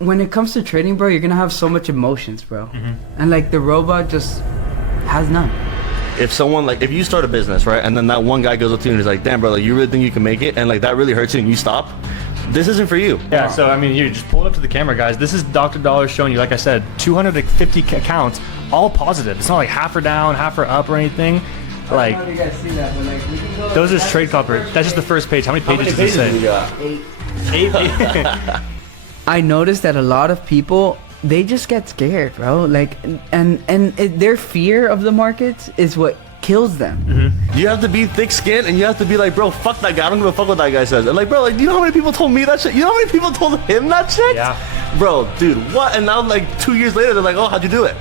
When it comes to trading, bro, you're gonna have so much emotions, bro. And like the robot just has none. If someone, like, if you start a business, right, and then that one guy goes up to you and he's like, damn, bro, like, you really think you can make it? And like that really hurts you and you stop, this isn't for you. Yeah, so I mean, you just pull it up to the camera, guys. This is Dr. Dollar showing you, like I said, 250 accounts, all positive. It's not like half are down, half are up or anything. Like, I don't know if you guys see that, but like we can go. those are just trade copier. That's just the first page. How many pages does it say? 8. I noticed that a lot of people, they just get scared, bro. Like, their fear of the markets is what kills them. You have to be thick-skinned and you have to be like, bro, fuck that guy. I don't give a fuck what that guy says. And like, bro, like, you know how many people told me that shit? You know how many people told him that shit? Yeah. Bro, dude, what? And now like 2 years later, they're like, oh, how'd you do it?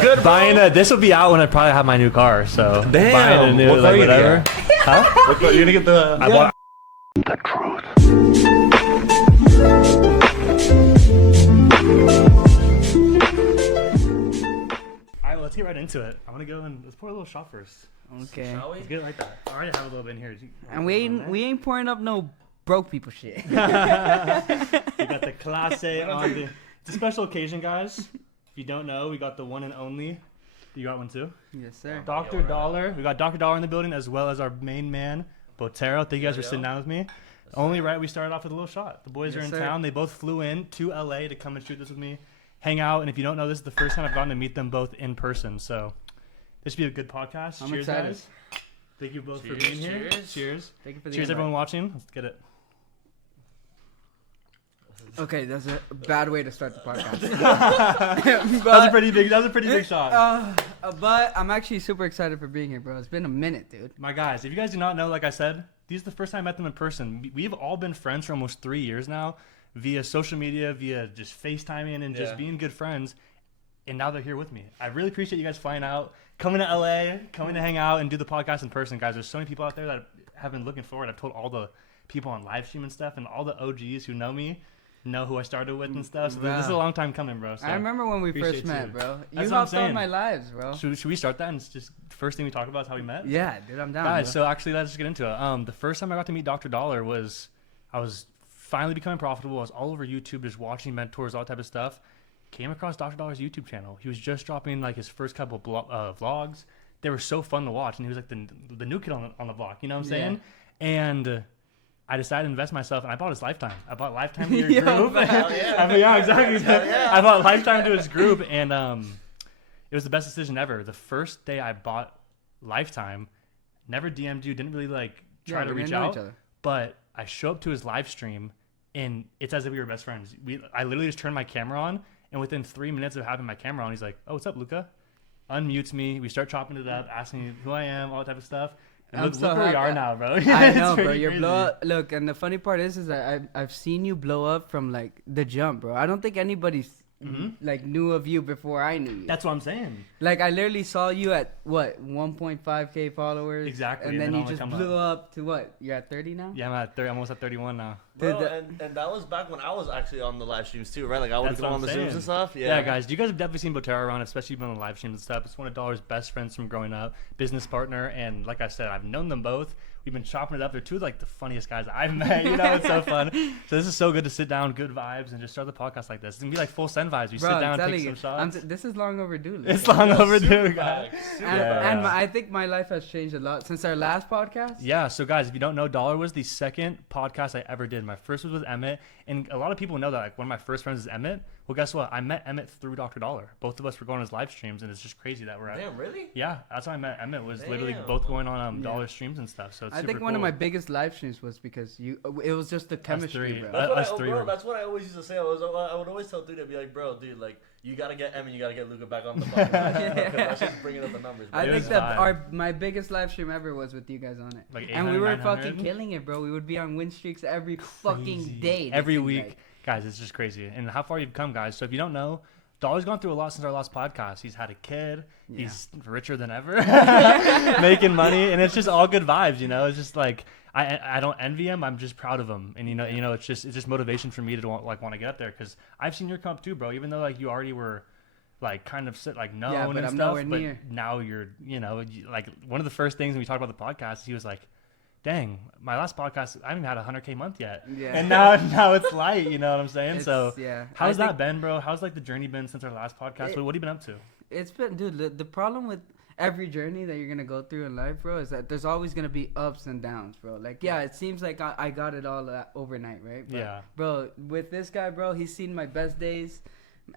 Good, bro. This will be out when I probably have my new car. So Damn. buying a new, What car like, you gonna whatever. get? Huh? What car? You're gonna get the... I bought. The truth. Alright, let's get right into it. I'm gonna go and let's pour a little shot first. Okay. Let's get it like that. I already have a little bit in here. And we ain't pouring up no broke people shit. We got the Class A on the. It's a special occasion, guys. If you don't know, we got the one and only. You got one too? Yes, sir. Dr. Dollar. We got Dr. Dollar in the building as well as our main man, Botero. Thank you guys for sitting down with me. Only right, we started off with a little shot. The boys are in town. They both flew in to LA to come and shoot this with me, hang out. And if you don't know, this is the first time I've gotten to meet them both in person. So this should be a good podcast. I'm Cheers, excited. guys. Thank you both for being here. Cheers. Thank you for the Cheers, invite. everyone watching. Let's get it. Okay, that's a bad way to start the podcast. That was a pretty big shot. But I'm actually super excited for being here, bro. It's been a minute, dude. My guys, if you guys do not know, like I said, these are the first time I met them in person. We've all been friends for almost 3 years now, via social media, via just FaceTiming and just being good friends. And now they're here with me. I really appreciate you guys flying out, coming to LA, coming to hang out and do the podcast in person, guys. There's so many people out there that have been looking forward. I've told all the people on live stream and stuff, and all the OGs who know me know who I started with and stuff. So this is a long time coming, bro. So I remember when we first appreciate met, you. bro. You That's what I'm hopped on saying. my lives, bro. Should we start that? And it's just the first thing we talk about is how we met? Yeah, dude, I'm down. Guys, bro. so actually, let's just get into it. The first time I got to meet Dr. Dollar was I was finally becoming profitable. I was all over YouTube just watching mentors, all that type of stuff. Came across Dr. Dollar's YouTube channel. He was just dropping like his first couple vlogs. They were so fun to watch, and he was like the new kid on the block. You know what I'm saying? And I decided to invest myself, and I bought his Lifetime. I bought Lifetime to your group. Hell yeah. I mean, yeah, exactly. Yeah. I bought Lifetime to his group, and it was the best decision ever. The first day I bought Lifetime, never DM'd you, didn't really like try to we reach didn't know out, each other. but I show up to his live stream, and it's as if we were best friends. I literally just turned my camera on, and within 3 minutes of having my camera on, he's like, "Oh, what's up, Luca?" Unmutes me. We start chopping it up, asking me who I am, all that type of stuff. And I'm look so where we are happy. now, bro. I It's know, bro. pretty You're crazy. blow up. Look, and the funny part is that I've seen you blow up from like the jump, bro. I don't think anybody's like knew of you before I knew you. That's what I'm saying. Like I literally saw you at what 1.5K followers. Exactly, And and then then you all just come blew up to what? You're at 30 now. Yeah, I'm at 30. I'm almost at 31 now. Bro, Dude, and that was back when I was actually on the live streams too, right? Like I would That's go what on the I'm Zooms saying. and stuff. Yeah, guys, you guys have definitely seen Botero around, especially on the live streams and stuff. It's one of Dollar's best friends from growing up, business partner, and like I said, I've known them both. We've been chopping it up. They're two of like the funniest guys I've met. You know, it's so fun. So this is so good to sit down, good vibes, and just start the podcast like this. It's gonna be like full send vibes. We bro, sit down, I'm take telling some you, shots. this is long overdue. Luke. It's long overdue, guys. And I think my life has changed a lot since our last podcast. Yeah, so guys, if you don't know, Dollar was the second podcast I ever did. My first was with Emmett, and a lot of people know that like one of my first friends is Emmett. Well, guess what? I met Emmett through Dr. Dollar. Both of us were going on his live streams, and it's just crazy that we're at. Damn, really? Yeah, that's how I met Emmett. Was literally Damn. both going on Dollar streams and stuff. So it's I super think one of cool. my biggest live streams was because you. It was just the chemistry, three. bro. That's what I always used to say. I would always tell dude, I'd be like, bro, dude, like you gotta get Em and you gotta get Luca back on the podcast. That's just bringing up the numbers. Bro. I It think was that fine. my biggest live stream ever was with you guys on it. Like and we 800, were 900? fucking killing it, bro. We would be on win streaks every fucking day. Every it seemed week. like. Guys, it's just crazy. And how far you've come, guys. So if you don't know, Dollar's gone through a lot since our last podcast. He's had a kid. Yeah. He's richer than ever, making money, and it's just all good vibes. You know, it's just like I don't envy him. I'm just proud of him, and you know, it's just motivation for me to want to get up there because I've seen your come up too, bro. Even though like you already were like kind of like known Yeah, but and I'm stuff, nowhere but near. now you're like one of the first things when we talked about the podcast, he was like, dang, my last podcast, I haven't had 100K month yet. Yeah. And now it's light, you know what I'm saying? So yeah. how's that been, bro? How's like the journey been since our last podcast? What have you been up to? It's been, dude, the problem with every journey that you're going to go through in life, bro, is that there's always going to be ups and downs, bro. Like, yeah, it seems like I got it all overnight, right? But, Yeah. Bro, with this guy, bro, he's seen my best days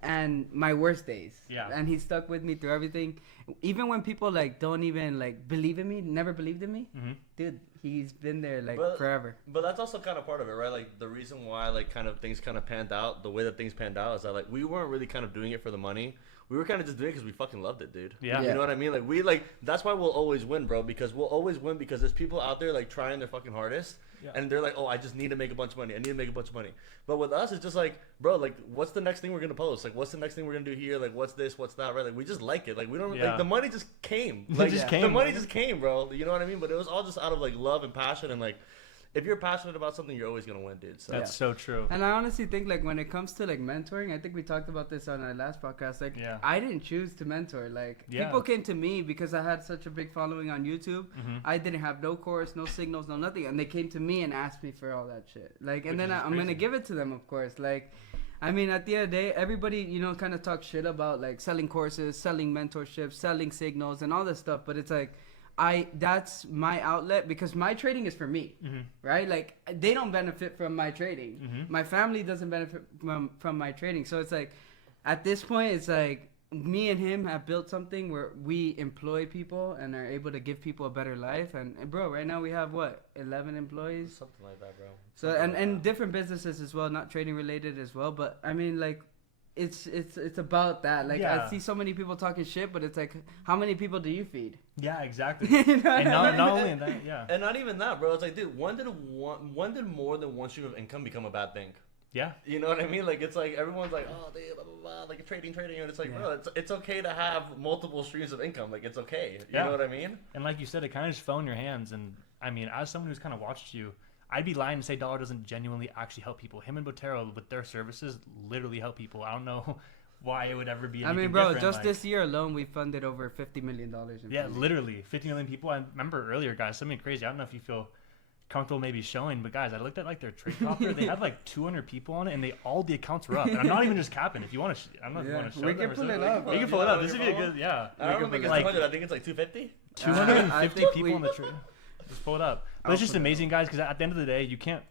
and my worst days. Yeah. And he stuck with me through everything. Even when people, like, don't even, like, believe in me, never believed in me, dude, he's been there, like, forever. But that's also kind of part of it, right? Like, the reason why, like, kind of things kind of panned out, the way that things panned out is that, like, we weren't really kind of doing it for the money. We were kind of just doing it because we fucking loved it, dude. Yeah. You know what I mean? Like, that's why we'll always win, bro, because we'll always win because there's people out there, like, trying their fucking hardest. Yeah. And they're like, oh, I just need to make a bunch of money. I need to make a bunch of money. But with us, it's just like, bro, like, what's the next thing we're going to post? Like, what's the next thing we're going to do here? Like, what's this? What's that? Right? Like, we just like it. Like, we don't, like, the money just came. Like, the money just came, bro. You know what I mean? But it was all just out of, like, love and passion. And, like, if you're passionate about something, you're always going to win, dude. So. That's so true. And I honestly think, like, when it comes to, like, mentoring, I think we talked about this on our last podcast. Like, I didn't choose to mentor. Like, people came to me because I had such a big following on YouTube. I didn't have no course, no signals, no nothing. And they came to me and asked me for all that shit. Like, and then I'm going to give it to them, of course. Like, I mean, at the end of the day, everybody, you know, kind of talks shit about, like, selling courses, selling mentorships, selling signals, and all this stuff. But it's like, that's my outlet because my trading is for me, right? Like, they don't benefit from my trading. My family doesn't benefit from my trading. So it's like, at this point, it's like me and him have built something where we employ people and are able to give people a better life. And bro, right now we have 11 employees? Something like that, bro. So, and different businesses as well, not trading related as well. But I mean, like, it's about that. Like, I see so many people talking shit, but it's like, how many people do you feed? Yeah, exactly. You know and not only that, and not even that, bro. It's like, dude, when did more than one stream of income become a bad thing? Yeah. You know what I mean? Like, it's like everyone's like, oh, dude, blah, blah, blah, like trading, and it's like, bro, it's okay to have multiple streams of income. Like, it's okay. You know what I mean? And like you said, it kind of just fell in your hands. And I mean, as someone who's kind of watched you, I'd be lying to say Dollar doesn't genuinely actually help people. Him and Botero, with their services, literally help people. I don't know why it would ever be anything I mean, bro, different. just this year alone, we funded over $50 million. Literally 50 million people. I remember earlier, guys, something crazy. I don't know if you feel comfortable maybe showing, but guys, I looked at like their trade copter. They had like 200 people on it, and all the accounts were up. And I'm not even just capping. If you want to, I don't know if you want to show we them. can pull it up. We can pull it up. This would be a good, I don't think it's 200. I think it's like 250. 250 people on the trade. Just pull it up. But it's just amazing, guys, because at the end of the day, you can't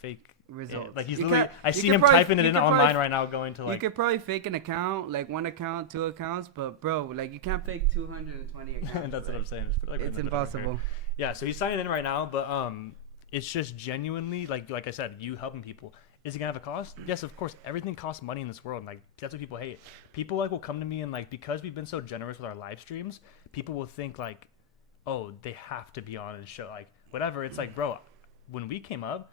fake results. Like, he's literally, I see him typing it in online right now, going to like. You could probably fake an account, like one account, 2 accounts, but bro, like, you can't fake 220 accounts. That's what I'm saying. It's impossible. Yeah, so he's signing in right now, but it's just genuinely like I said, you helping people. Is it gonna have a cost? Yes, of course. Everything costs money in this world. Like, that's what people hate. People like will come to me and like, because we've been so generous with our live streams, people will think like, oh, they have to be on and show like whatever. It's like, bro, when we came up,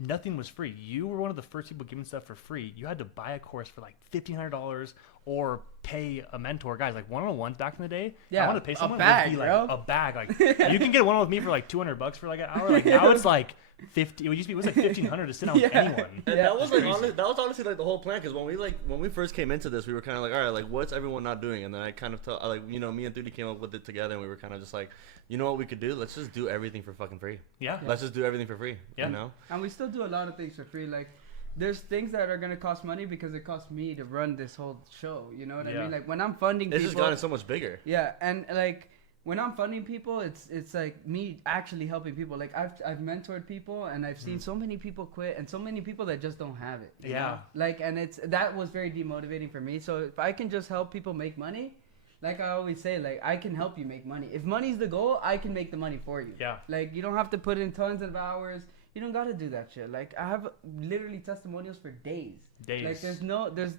nothing was free. You were one of the first people giving stuff for free. You had to buy a course for like $1,500 or pay a mentor. Guys, like one-on-ones back in the day, I want to pay someone a bag. Like, you can get one with me for like $200 for like an hour. Like, now it's like 50. It was like $1,500 to sit down with anyone. And that was like honestly like the whole plan, because when we first came into this, we were kind of like, all right, like, what's everyone not doing? And then I kind of me and Thudi came up with it together, and we were kind of just like, you know what we could do? Let's just do everything for fucking free. Yeah. Let's just do everything for free. Yeah. You know? And we still do a lot of things for free. Like, there's things that are gonna cost money because it costs me to run this whole show. You know what I mean? Like, when I'm funding people, it's just gotten so much bigger. Yeah, and like, when I'm funding people, it's like me actually helping people. Like, I've mentored people, and I've seen so many people quit, and so many people that just don't have it. You know? Like, and that was very demotivating for me. So if I can just help people make money, like I always say, like, I can help you make money. If money's the goal, I can make the money for you. Yeah. Like, you don't have to put in tons of hours. You don't gotta do that shit. Like, I have literally testimonials for days. Like, there's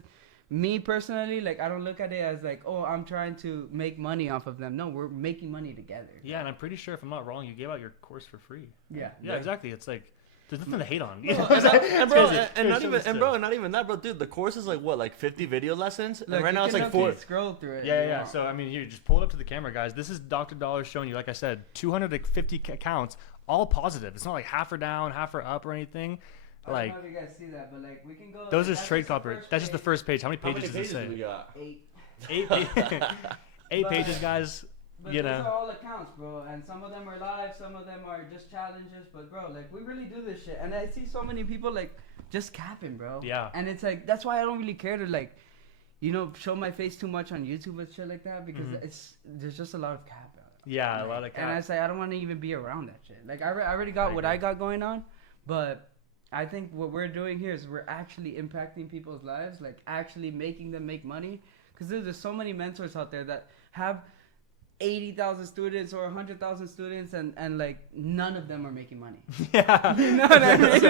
me personally, like, I don't look at it as like, oh, I'm trying to make money off of them. No, we're making money together. Yeah, and I'm pretty sure, if I'm not wrong, you gave out your course for free. Yeah. Yeah, exactly. It's like, there's nothing to hate on. Not even that, bro. Dude, the course is like what, like 50 video lessons, and right now it's like 4. Scroll through it. Yeah. So I mean, you just pull it up to the camera, guys. This is Dr. Dollar showing you, like I said, 250 accounts, all positive. It's not like half are down, half are up, or anything. Like, I don't know if you guys see that, but like, we can go. Those are trade copper. That's just the first page. How many pages does it say? Do we got? 8. 8 pages, guys. But those are all accounts, bro, and some of them are live, some of them are just challenges. But bro, like we really do this shit, and I see so many people like just capping, bro. Yeah. And it's like that's why I don't really care to like, show my face too much on YouTube and shit like that because there's just a lot of cap. Yeah, a lot of cap. And I say I don't want to even be around that shit. Like I already got what I got going on, but I think what we're doing here is we're actually impacting people's lives, like actually making them make money. Because there's so many mentors out there that have 80,000 students or 100,000 students and like none of them are making money. Yeah. You know what I mean?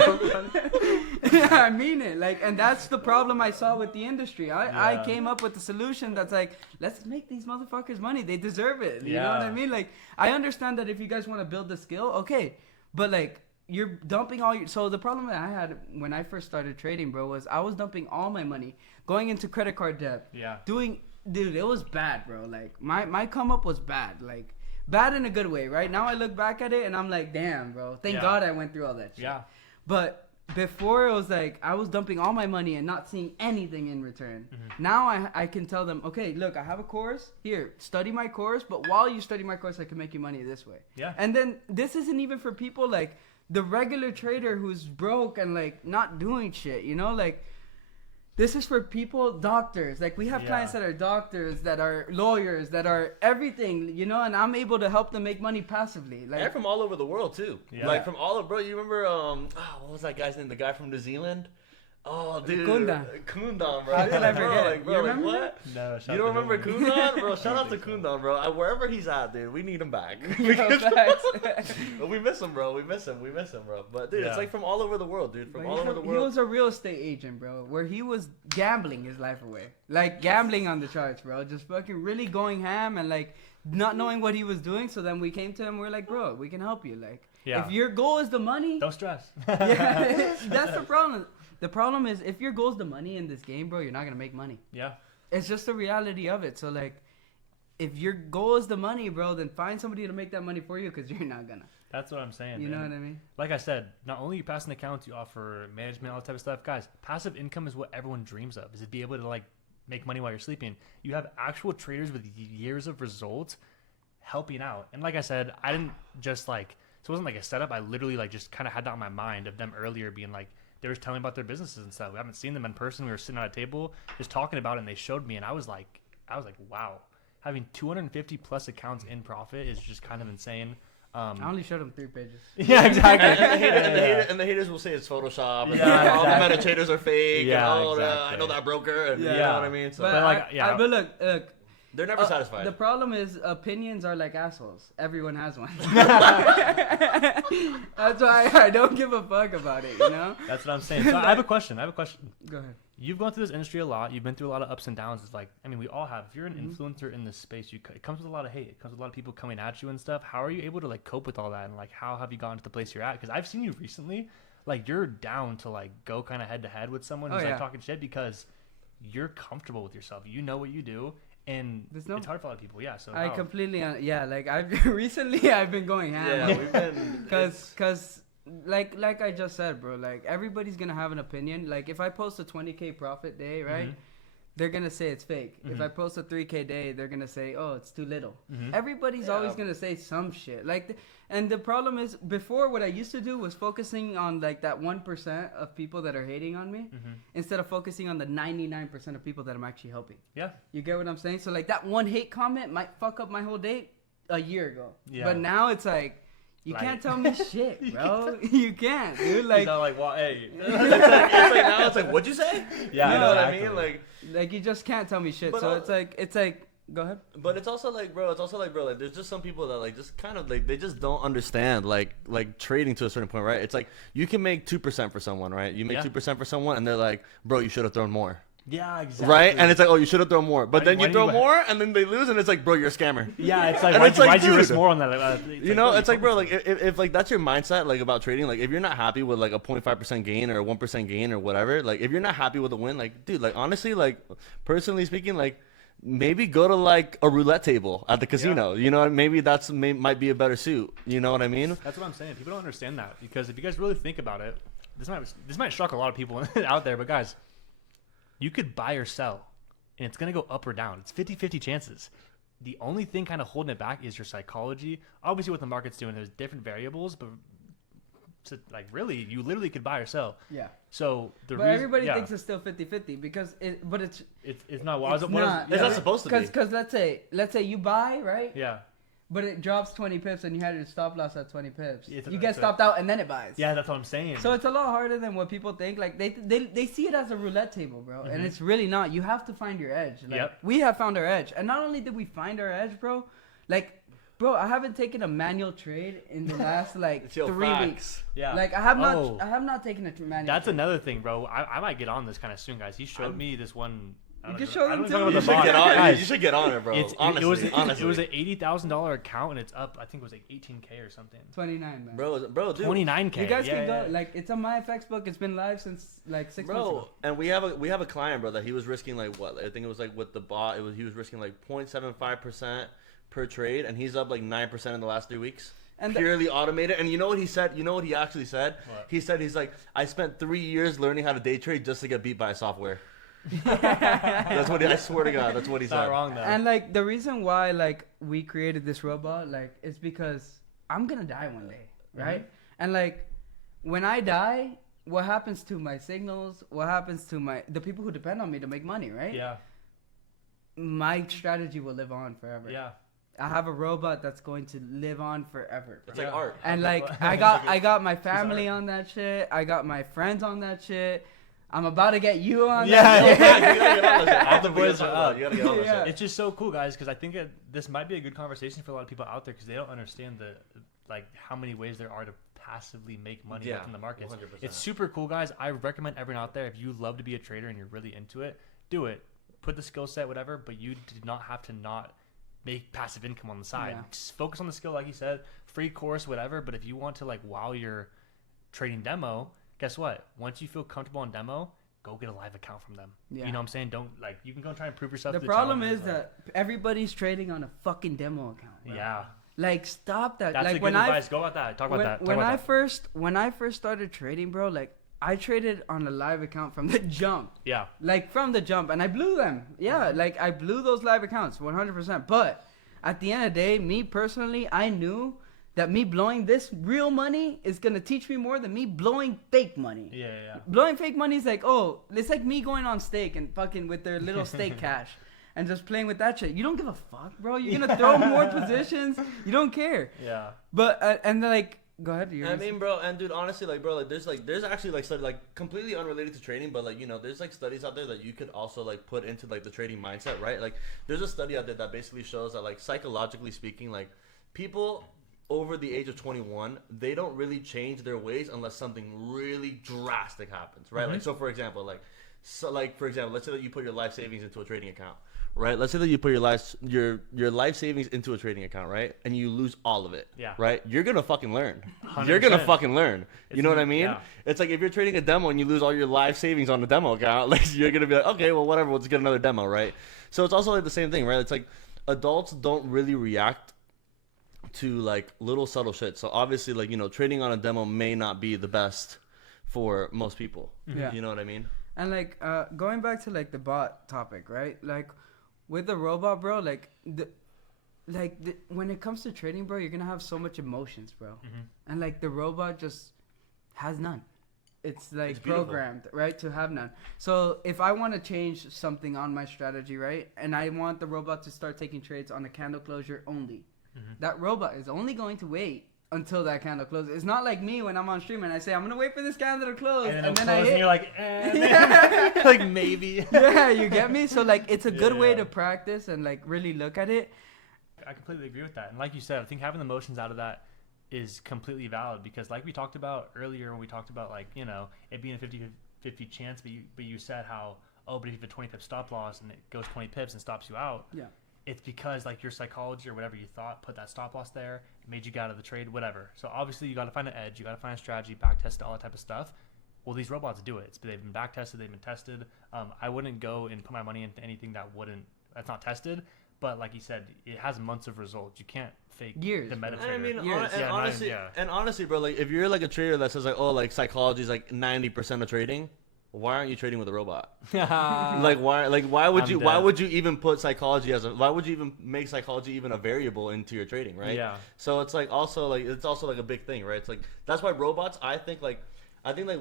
Yeah, I mean it. Like, and that's the problem I saw with the industry. I came up with the solution that's like, let's make these motherfuckers money. They deserve it. You know what I mean? Like, I understand that if you guys want to build the skill, okay. But like, you're dumping all your... So the problem that I had when I first started trading, bro, was I was dumping all my money, going into credit card debt. Yeah. Dude, it was bad, bro. Like, my come up was bad. Like, bad in a good way, right? Now I look back at it and I'm like, damn, bro. Thank God I went through all that shit. Yeah. But before it was like, I was dumping all my money and not seeing anything in return. Now I can tell them, okay, look, I have a course. Here, study my course. But while you study my course, I can make you money this way. Yeah. And then this isn't even for people like the regular trader who's broke and like not doing shit, like this is for people, doctors. Like we have clients that are doctors, that are lawyers, that are everything, and I'm able to help them make money passively. Like, and from all over the world too. Yeah. Like from all over, bro. You remember what was that guy's name? The guy from New Zealand. Oh, dude. Kundan, bro. How could I forget? Bro, you remember what? No, you don't remember Kundan? Bro, shout out to Kundan, bro. Wherever he's at, dude, we need him back. We miss him, bro. We miss him, bro. But, dude, it's like from all over the world, dude. From all over the world. He was a real estate agent, bro, where he was gambling his life away. Like, gambling on the charts, bro. Just fucking really going ham and, like, not knowing what he was doing. So then we came to him. We we're like, bro, we can help you. Like, if your goal is the money. Don't stress. That's the problem. The problem is, if your goal is the money in this game, bro, you're not going to make money. Yeah. It's just the reality of it. So, like, if your goal is the money, bro, then find somebody to make that money for you because you're not going to. That's what I'm saying. You know what I mean? Like I said, not only you passing accounts, you offer management, all that type of stuff. Guys, passive income is what everyone dreams of, is to be able to, like, make money while you're sleeping. You have actual traders with years of results helping out. And like I said, I didn't just, like, so it wasn't like a setup. I literally, like, just kind of had that on my mind of them earlier being like, they were telling about their businesses and stuff. We haven't seen them in person. We were sitting at a table just talking about it, and they showed me, and I was like, wow, having 250 plus accounts in profit is just kind of insane. I only showed them 3 pages. Yeah, exactly. And the haters will say it's Photoshop. And all the meditators are fake. Yeah, and exactly. I know that broker. And you know what I mean? So, but look. They're never satisfied. The problem is opinions are like assholes. Everyone has one. That's why I don't give a fuck about it, That's what I'm saying. So I have a question. Go ahead. You've gone through this industry a lot. You've been through a lot of ups and downs. It's like, I mean, we all have. If you're an influencer in this space, it comes with a lot of hate. It comes with a lot of people coming at you and stuff. How are you able to, like, cope with all that? And, like, how have you gotten to the place you're at? Because I've seen you recently, like, you're down to, like, go kind of head to head with someone who's like talking shit because you're comfortable with yourself. You know what you do. And it's hard for a lot of people, So I completely, like I've recently I've been going ham. Yeah, we've been because like I just said, bro. Like everybody's gonna have an opinion. Like if I post a 20K profit day, right? They're gonna say it's fake. If I post a 3K day, they're gonna say, oh, it's too little. Everybody's always gonna say some shit. Like, and the problem is, before what I used to do was focusing on like that 1% of people that are hating on me, instead of focusing on the 99% of people that I'm actually helping. Yeah. You get what I'm saying? So like that one hate comment might fuck up my whole day a year ago. Yeah. But now it's like, you can't tell me shit, bro. You can't, dude. Like, he's not like, well, hey. it's like now it's like, what'd you say? Yeah, you know what I mean? Like you just can't tell me shit. But so it's like, go ahead. But it's also like, bro, like there's just some people that like just kind of like they just don't understand like trading to a certain point, right? It's like you can make 2% for someone, right? You make 2% for someone, and they're like, bro, you should have thrown more. Yeah, exactly. Right? And it's like, oh, you should have thrown more. But then you throw more, and then they lose, and it's like, bro, you're a scammer. Yeah, it's like, why'd you risk more on that? It's like, bro, like, if like, that's your mindset, like, about trading, like, if you're not happy with, like, a 0.5% gain or a 1% gain or whatever, like, if you're not happy with a win, like, dude, like, honestly, like, personally speaking, like, maybe go to, like, a roulette table at the casino. You know, maybe might be a better suit. You know what I mean? That's what I'm saying. People don't understand that, because if you guys really think about it, this might shock a lot of people out there, but guys, you could buy or sell, and it's going to go up or down. It's 50-50 chances. the only thing kind of holding it back is your psychology. Obviously, what the market's doing, there's different variables, but like really, you literally could buy or sell. Yeah. So everybody thinks it's still 50-50 because it's not. It's not supposed to be. Because let's say you buy, right? Yeah. But it drops 20 pips and you had your stop loss at 20 pips. Yeah, you get stopped out and then it buys. Yeah, that's what I'm saying. So it's a lot harder than what people think. Like they see it as a roulette table, bro. And it's really not. You have to find your edge. Like, we have found our edge. And not only did we find our edge, bro, bro, I haven't taken a manual trade in the last 3 weeks. Yeah. Like I have not taken a manual That's trade. Another thing, bro. I might get on this kind of soon, guys. He showed me this one. You can show them too. You should get on. You should get on it, bro. Honestly, it was an $80,000 account, and it's up. I think it was like $18K or something. 29, man. Bro, dude. 29K. You guys can go. Like it's on my FX book. It's been live since 6 months ago. And we have a client, bro, that he was risking what? I think it was with the bot. He was risking 0.75% per trade, and he's up 9% in the last 3 weeks. And purely automated. And you know what he said? You know what he actually said? What? He said he's like, I spent 3 years learning how to day trade just to get beat by a software. That's what I swear to God. That's what he said. Not wrong though. And the reason why we created this robot is because I'm gonna die one day, right? And when I die, what happens to my signals? What happens to the people who depend on me to make money, right? Yeah. My strategy will live on forever. Yeah. I have a robot that's going to live on forever. It's like art. And I got my family on that shit. I got my friends on that shit. I'm about to get you on. Yeah. All the boys are up. You gotta get on that. It's just so cool, guys, because I think this might be a good conversation for a lot of people out there because they don't understand how many ways there are to passively make money in the markets. 100%. It's super cool, guys. I recommend everyone out there, if you love to be a trader and you're really into it, do it. Put the skill set, whatever, but you did not have to not make passive income on the side. Yeah. Just focus on the skill, like you said, free course, whatever. But if you want to wow your trading demo, guess what? Once you feel comfortable on demo, go get a live account from them. Yeah. You know what I'm saying? Don't you can go try and prove yourself. The problem is that everybody's trading on a fucking demo account. Bro. Yeah. Stop that. That's a good advice. Go about that. Talk about that. When I first started trading, bro, I traded on a live account from the jump. Yeah. From the jump, and I blew them. Yeah, I blew those live accounts 100%. But at the end of the day, me personally, I knew that me blowing this real money is gonna teach me more than me blowing fake money. Yeah. Blowing fake money is it's like me going on stake and fucking with their little stake cash and just playing with that shit. You don't give a fuck, bro. You're gonna throw more positions. You don't care. Yeah. But and go ahead. I mean, bro, and dude, honestly, there's actually study completely unrelated to trading, but there's studies out there that you could also put into the trading mindset, right? There's a study out there that basically shows that psychologically speaking, people over the age of 21, they don't really change their ways unless something really drastic happens, right? Mm-hmm. So for example, let's say that you put your life savings into a trading account, right? Let's say that you put your life savings into a trading account, right? And you lose all of it, right? You're gonna fucking learn. 100%. You're gonna fucking learn. You know what I mean? Yeah. It's if you're trading a demo and you lose all your life savings on the demo account, you're gonna be okay, well, whatever, we'll just get another demo, right? So it's also the same thing, right? It's adults don't really react to little subtle shit. So obviously trading on a demo may not be the best for most people. Yeah. You know what I mean? And going back to the bot topic, right? With the robot, bro, when it comes to trading, bro, you're gonna have so much emotions, bro. Mm-hmm. And the robot just has none. It's programmed, right, to have none. So if I want to change something on my strategy, right, and I want the robot to start taking trades on a candle closure only, that robot is only going to wait until that candle closes. It's not like me when I'm on stream and I say, I'm going to wait for this candle to close. And then I hit. And you're like, maybe. Yeah, you get me? So, it's a good way to practice and, really look at it. I completely agree with that. And like you said, I think having the emotions out of that is completely valid because like we talked about earlier when we talked about, it being a 50-50 chance, but you said how, but if you have a 20 pip stop loss and it goes 20 pips and stops you out. Yeah. It's because your psychology or whatever you thought put that stop loss there, made you get out of the trade, whatever. So obviously you got to find an edge, you got to find a strategy, back test all that type of stuff. Well, these robots do it. They've been back tested, they've been tested. I wouldn't go and put my money into anything that's not tested. But like you said, it has months of results. You can't fake years, the meta trader. I mean, years. Honestly, bro, if you're a trader that says psychology is 90% of trading. why aren't you trading with a robot? Why would you even put psychology why would you even make psychology even a variable into your trading, right? Yeah. So it's like also like it's also like a big thing, right? It's like that's why robots, I think like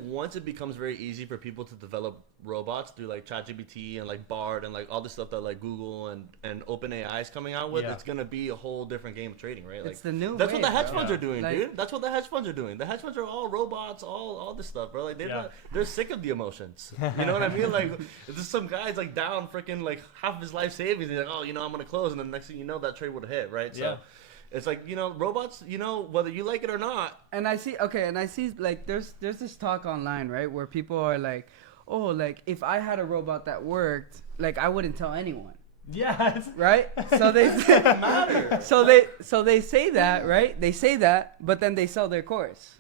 once it becomes very easy for people to develop robots through like ChatGPT and like Bard and like all this stuff that like Google and OpenAI is coming out with, it's gonna be a whole different game of trading, right? Like it's the new. That's what the hedge funds are doing, dude. That's what the hedge funds are doing. The hedge funds are all robots, all this stuff, bro. Like they're sick of the emotions. You know what I mean? Like there's some guys like down freaking like half of his life savings. And he's like, oh, I'm gonna close, and then the next thing you know, that trade would have hit, right? So. It's like, robots, whether you like it or not. And I see, like, there's this talk online, right, where people are like, oh, like, if I had a robot that worked, like, I wouldn't tell anyone. Yeah. Right? So they doesn't matter. So they say that, right? They say that, but then they sell their course.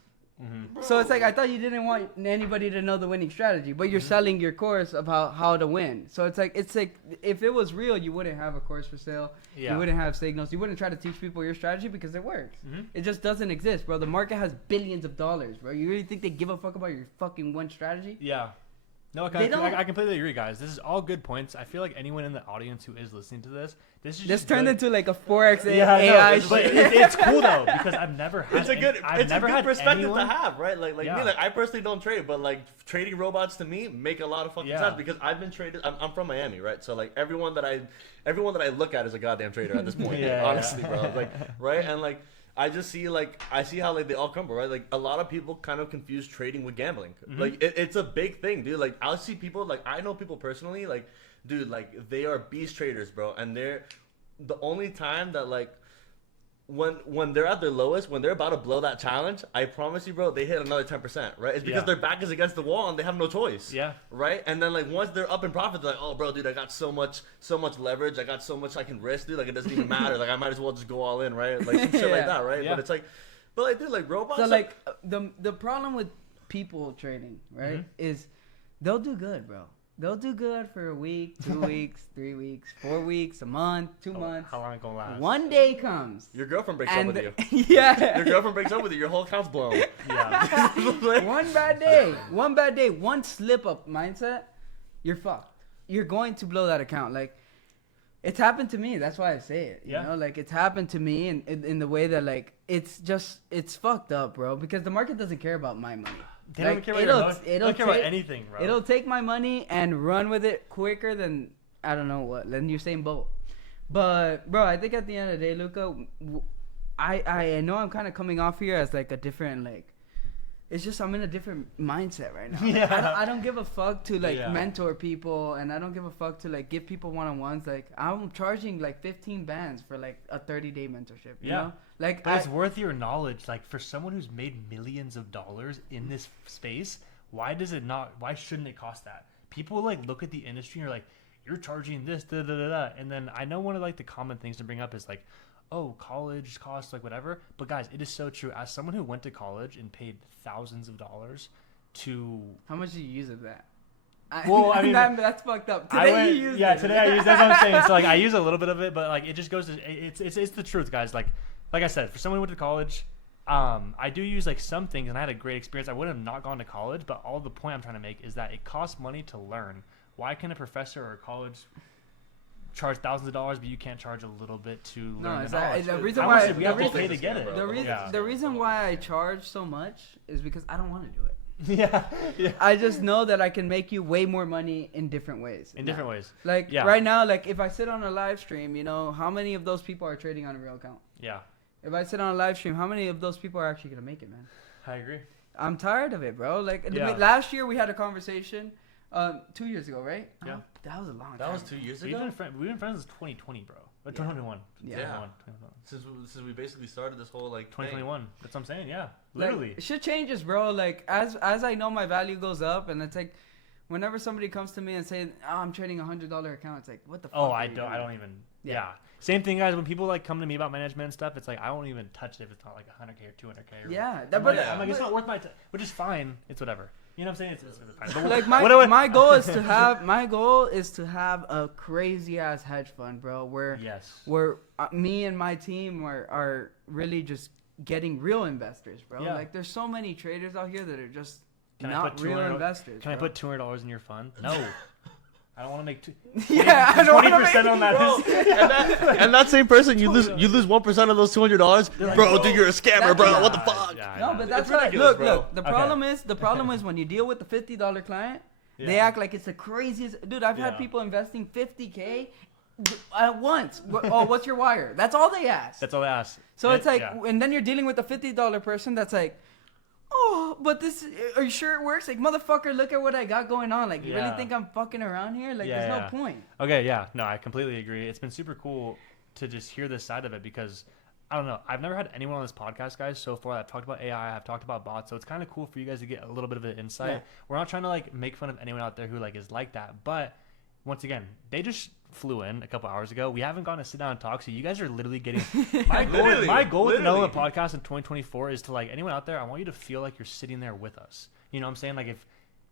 Mm-hmm. So it's like, I thought you didn't want anybody to know the winning strategy, but you're selling your course of how to win. So it's like if it was real, you wouldn't have a course for sale. Yeah. You wouldn't have signals. You wouldn't try to teach people your strategy because it works. Mm-hmm. It just doesn't exist, bro. The market has billions of dollars, bro. You really think they give a fuck about your fucking one strategy? Yeah. No, I completely agree, guys. This is all good points. I feel like anyone in the audience who is listening to this is just turned into like a forex AI shit. But it's cool though because I've never had. It's a good perspective to have, right? Like me, like I personally don't trade, but like trading robots to me make a lot of fucking sense because I've been traded. I'm from Miami, right? So like everyone that I look at is a goddamn trader at this point. Honestly, bro. Like right and like. I see how like they all crumble, right? Like a lot of people kind of confuse trading with gambling. Mm-hmm. Like it's a big thing, dude. Like I'll see people, like I know people personally, like dude, like they are beast traders, bro. And they're the only time that like when they're at their lowest, when they're about to blow that challenge, I promise you, bro, they hit another 10%, right? It's because their back is against the wall and they have no choice. Yeah. Right? And then like once they're up in profit, they're like, oh bro, dude, I got so much leverage, I got so much I can risk, dude, like it doesn't even matter. Like I might as well just go all in, right? Like some shit like that, right? Yeah. But it's like dude, like robots. So like the problem with people trading, right, is they'll do good, bro. They'll do good for a week, 2 weeks, 3 weeks, 4 weeks, a month, 2 months. How long it gonna last? One day comes. Your girlfriend breaks up with you. Yeah. Your girlfriend breaks up with you. Your whole account's blown. Yeah. One bad day, one slip up mindset, you're fucked. You're going to blow that account. Like, it's happened to me. That's why I say it. You know, like it's happened to me in the way that like it's fucked up, bro. Because the market doesn't care about my money. They don't care about anything, bro. It'll take my money and run with it quicker than I don't know what, than Usain Bolt. But bro, I think at the end of the day, Luca, I know I'm kind of coming off here as like a different like. It's just I'm in a different mindset right now. Like, I don't give a fuck to like mentor people, and I don't give a fuck to like give people one-on-ones. Like I'm charging like 15 bands for like a 30-day mentorship. You know? Like, but it's worth your knowledge. Like for someone who's made millions of dollars in this space, why shouldn't it cost that? People like look at the industry and are like, you're charging this, da da da da. And then I know one of like the common things to bring up is like, oh, college costs like whatever. But guys, it is so true. As someone who went to college and paid thousands of dollars to... How much did you use of that? Well, I mean... that's fucked up. Today I used that's what I'm saying. So like I use a little bit of it, but like it just goes to... It's the truth, guys. Like I said, for someone who went to college, I do use like some things and I had a great experience. I would have not gone to college, but all the point I'm trying to make is that it costs money to learn. Why can a professor or a college... charge thousands of dollars, but you can't charge a little bit to learn the knowledge. The reason why we have to pay to get it. The reason why I charge so much is because I don't want to do it. Yeah. I just know that I can make you way more money in different ways. Different ways. Like right now, like if I sit on a live stream, you know, how many of those people are trading on a real account? Yeah. If I sit on a live stream, how many of those people are actually gonna make it, man? I agree. I'm tired of it, bro. Like last year we had a conversation. 2 years ago, right? Yeah. That was a long time. That was 2 years ago? We've been friends since 2020, bro. 2021. Yeah. 2021. Since we basically started this whole, like, 2021. Thing. That's what I'm saying, yeah. Literally. Like, shit changes, bro. Like, as I know my value goes up, and it's like, whenever somebody comes to me and say, oh, I'm trading $100 account, it's like, what the fuck? Oh, I don't even. Yeah. Same thing, guys. When people, like, come to me about management and stuff, it's like, I won't even touch it if it's not, like, 100K or 200K. Yeah. I'm like, it's not worth my time, which is fine. It's whatever. You know what I'm saying? It's fine. But like my goal is to have a crazy ass hedge fund, bro. Where me and my team are really just getting real investors, bro. Yeah. Like there's so many traders out here that are just not real investors. Can I put $200 in your fund? No. I don't want to make 20% on that. and that same person, you lose 1% of those $200. Bro, dude, you're a scammer, bro. What the fuck? No, but that's right. Look. The problem is when you deal with the $50 client, they act like it's the craziest. Dude, I've had people investing $50K at once. What's your wire? That's all they ask. That's all they ask. So it's like, and then you're dealing with a $50 person that's like, oh, but are you sure it works? Like, motherfucker, look at what I got going on. Like, you really think I'm fucking around here? Like, there's no point. Okay, yeah. No, I completely agree. It's been super cool to just hear this side of it because, I don't know, I've never had anyone on this podcast, guys, so far that talked about AI. I've talked about bots, so it's kind of cool for you guys to get a little bit of an insight. Yeah. We're not trying to, like, make fun of anyone out there who, like, is like that, but once again, they just flew in a couple hours ago. We haven't gone to sit down and talk, so you guys are literally getting my goal with the NOLIMIT podcast in 2024 is to, like, anyone out there, I want you to feel like you're sitting there with us. You know what I'm saying? Like, if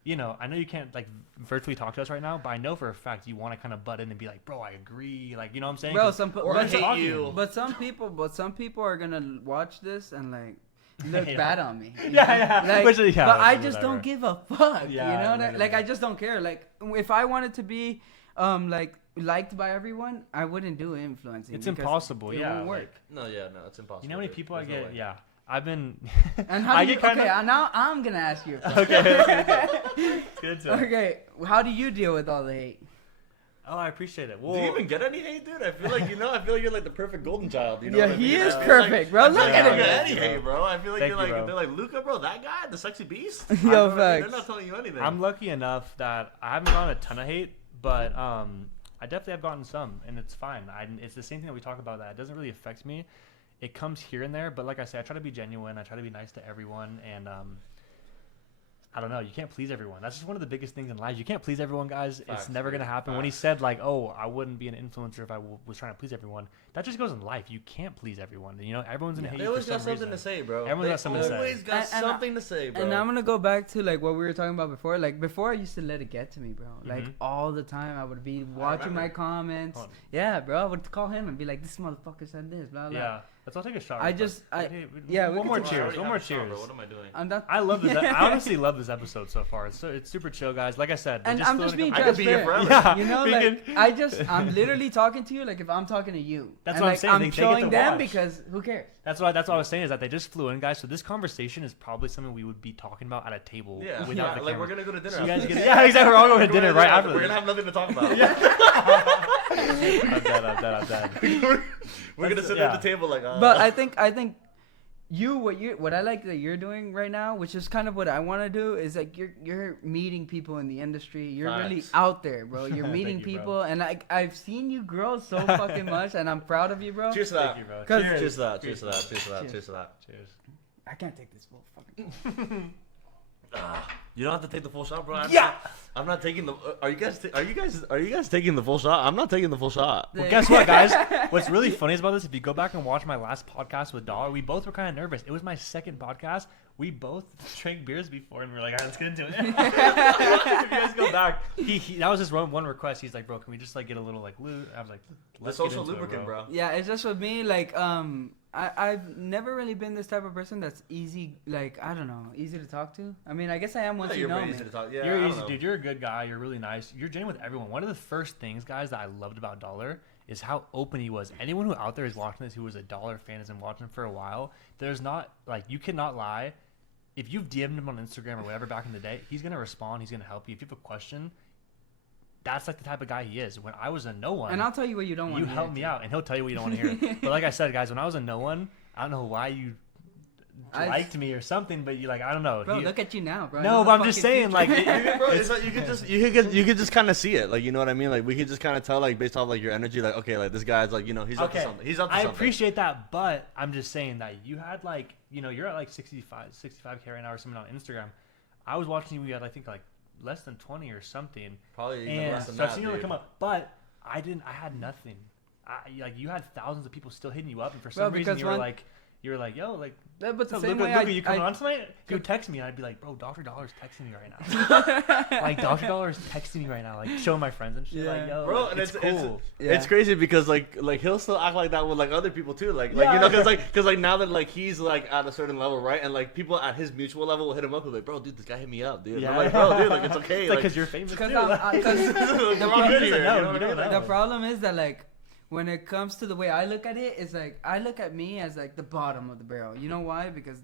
I know you can't, like, virtually talk to us right now, but I know for a fact you want to kind of butt in and be like, bro, I agree, like, you know what I'm saying? Bro, but some people are gonna watch this and, like, look bad on me. Like, but I just don't give a fuck. You know, like, I just don't care. Like, if I wanted to be like liked by everyone, I wouldn't do influencing. It's impossible. It won't work. No, it's impossible. You know how many people I get? Yeah, I've been. And how do you? Now I'm gonna ask you. Okay. Good. Okay, how do you deal with all the hate? Oh, I appreciate it. Well, do you even get any hate, dude? I feel like you're like the perfect golden child. You know? Yeah, he is perfect, bro. Look at him. Any hate, bro. I feel like they're like Luca, bro. That guy, the sexy beast. Yo, facts. They're not telling you anything. I'm lucky enough that I haven't gotten a ton of hate, but I definitely have gotten some, and it's fine. It's the same thing that we talk about. That it doesn't really affect me. It comes here and there, but like I said, I try to be genuine. I try to be nice to everyone, and I don't know. You can't please everyone. That's just one of the biggest things in life. You can't please everyone, guys. It's never going to happen. When he said, like, oh, I wouldn't be an influencer if I was trying to please everyone, that just goes in life. You can't please everyone. You know, everyone's going to hate you for some reason. They always got something to say, bro. Everyone's got something to say. Always got something to say, bro. And I'm going to go back to, like, what we were talking about before. Like, before I used to let it get to me, bro. Like, all the time I would be watching my comments. Yeah, bro. I would call him and be like, this motherfucker said this, blah, blah. Yeah. Let's all take a shot. One more cheers. One more cheers. What am I doing? I love this. I honestly love this episode so far. It's super chill, guys. Like I said, and I'm just being transparent. I could be here forever. Yeah, you know, like I'm literally talking to you like if I'm talking to you. That's what I'm saying. I'm showing them because who cares? That's what I was saying is that they just flew in, guys. So this conversation is probably something we would be talking about at a table. Yeah, without the like we're gonna go to dinner. So you guys exactly. We're all going to dinner right after. We're gonna have nothing to talk about. I'm dead. We're gonna sit at the table like. But I think what I like that you're doing right now, which is kind of what I want to do, is like you're meeting people in the industry. You're really out there, bro. You're meeting people, and I've seen you grow so fucking much, and I'm proud of you, bro. Cheers to that. Thank you, bro. Cheers to that. Cheers to that. Cheers to that. Cheers to that. Cheers. I can't take this full fucking. You don't have to take the full shot, bro. Yeah. I'm not taking the. Are you guys taking the full shot? I'm not taking the full shot. Well, guess what, guys? What's really funny about this, if you go back and watch my last podcast with Dollar, we both were kind of nervous. It was my second podcast. We both drank beers before, and we were like, all right, let's get into it. If you guys go back, that was his one request. He's like, bro, can we just like get a little like lube? I was like, let's the social lubricant, bro. Yeah, it's just with me, like, I've never really been this type of person that's easy, like, I don't know, easy to talk to. I mean, I guess I am once you know me. Easy to talk. Yeah, you're easy, dude. You're a good guy. You're really nice. You're genuine with everyone. One of the first things, guys, that I loved about Dollar is how open he was. Anyone who out there is watching this who was a Dollar fan has been watching for a while. There's not, like, you cannot lie. If you've DM'd him on Instagram or whatever back in the day, he's going to respond. He's going to help you. If you have a question, that's like the type of guy he is. When I was a no one. And I'll tell you what you don't want to hear. You help me out, and he'll tell you what you don't want to hear. But like I said, guys, when I was a no one, I don't know why you liked me or something, but you like, I don't know. Bro, look at you now, bro. No, but I'm just saying, like, bro, it's like you could just kind of see it, like, you know what I mean? Like, we could just kind of tell, like, based off like your energy, like, okay, like this guy's like, you know, he's up to something. He's up to something. I appreciate that, but I'm just saying that you had like, you know, you're at like 65K right now or something on Instagram. I was watching you at I think like less than 20 or something. Probably even less than that. So I've seen you come up, but I had nothing. Like, you had thousands of people still hitting you up, and for some reason you were like, You were like, yo, like, yeah, but the so same Luca, way you coming on tonight? If you would text me, I'd be like, bro, Dr. Dollar's texting me right now. Like, Dr. Dollar's texting me right now, like, showing my friends and shit. Like, yo, bro, like, and it's cool. It's crazy because like he'll still act like that with like other people too. Like you know, because now that like he's like at a certain level, right? And like people at his mutual level will hit him up and like, bro, dude, this guy hit me up, dude. Yeah. I'm like, bro, dude, like it's okay. It's like, because you're famous too. The problem is that like, when it comes to the way I look at it, it's like I look at me as like the bottom of the barrel. You know why? Because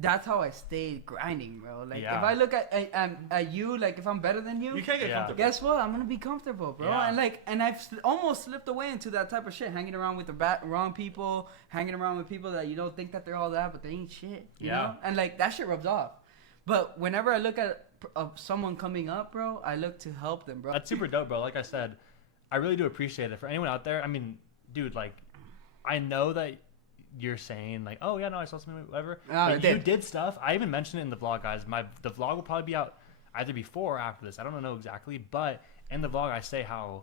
that's how I stay grinding, bro. Like if I look at you, like if I'm better than you, you can't get comfortable. Guess what? I'm gonna be comfortable, bro. And I've almost slipped away into that type of shit, hanging around with the wrong people, hanging around with people that you don't think that they're all that, but they ain't shit. You know? And like that shit rubs off. But whenever I look at someone coming up, bro, I look to help them, bro. That's super dope, bro. Like I said, I really do appreciate it. For anyone out there, I mean, dude, like, I know that you're saying, like, oh, yeah, no, I saw something, whatever. Like, you did stuff. I even mentioned it in the vlog, guys. The vlog will probably be out either before or after this. I don't know exactly. But in the vlog, I say how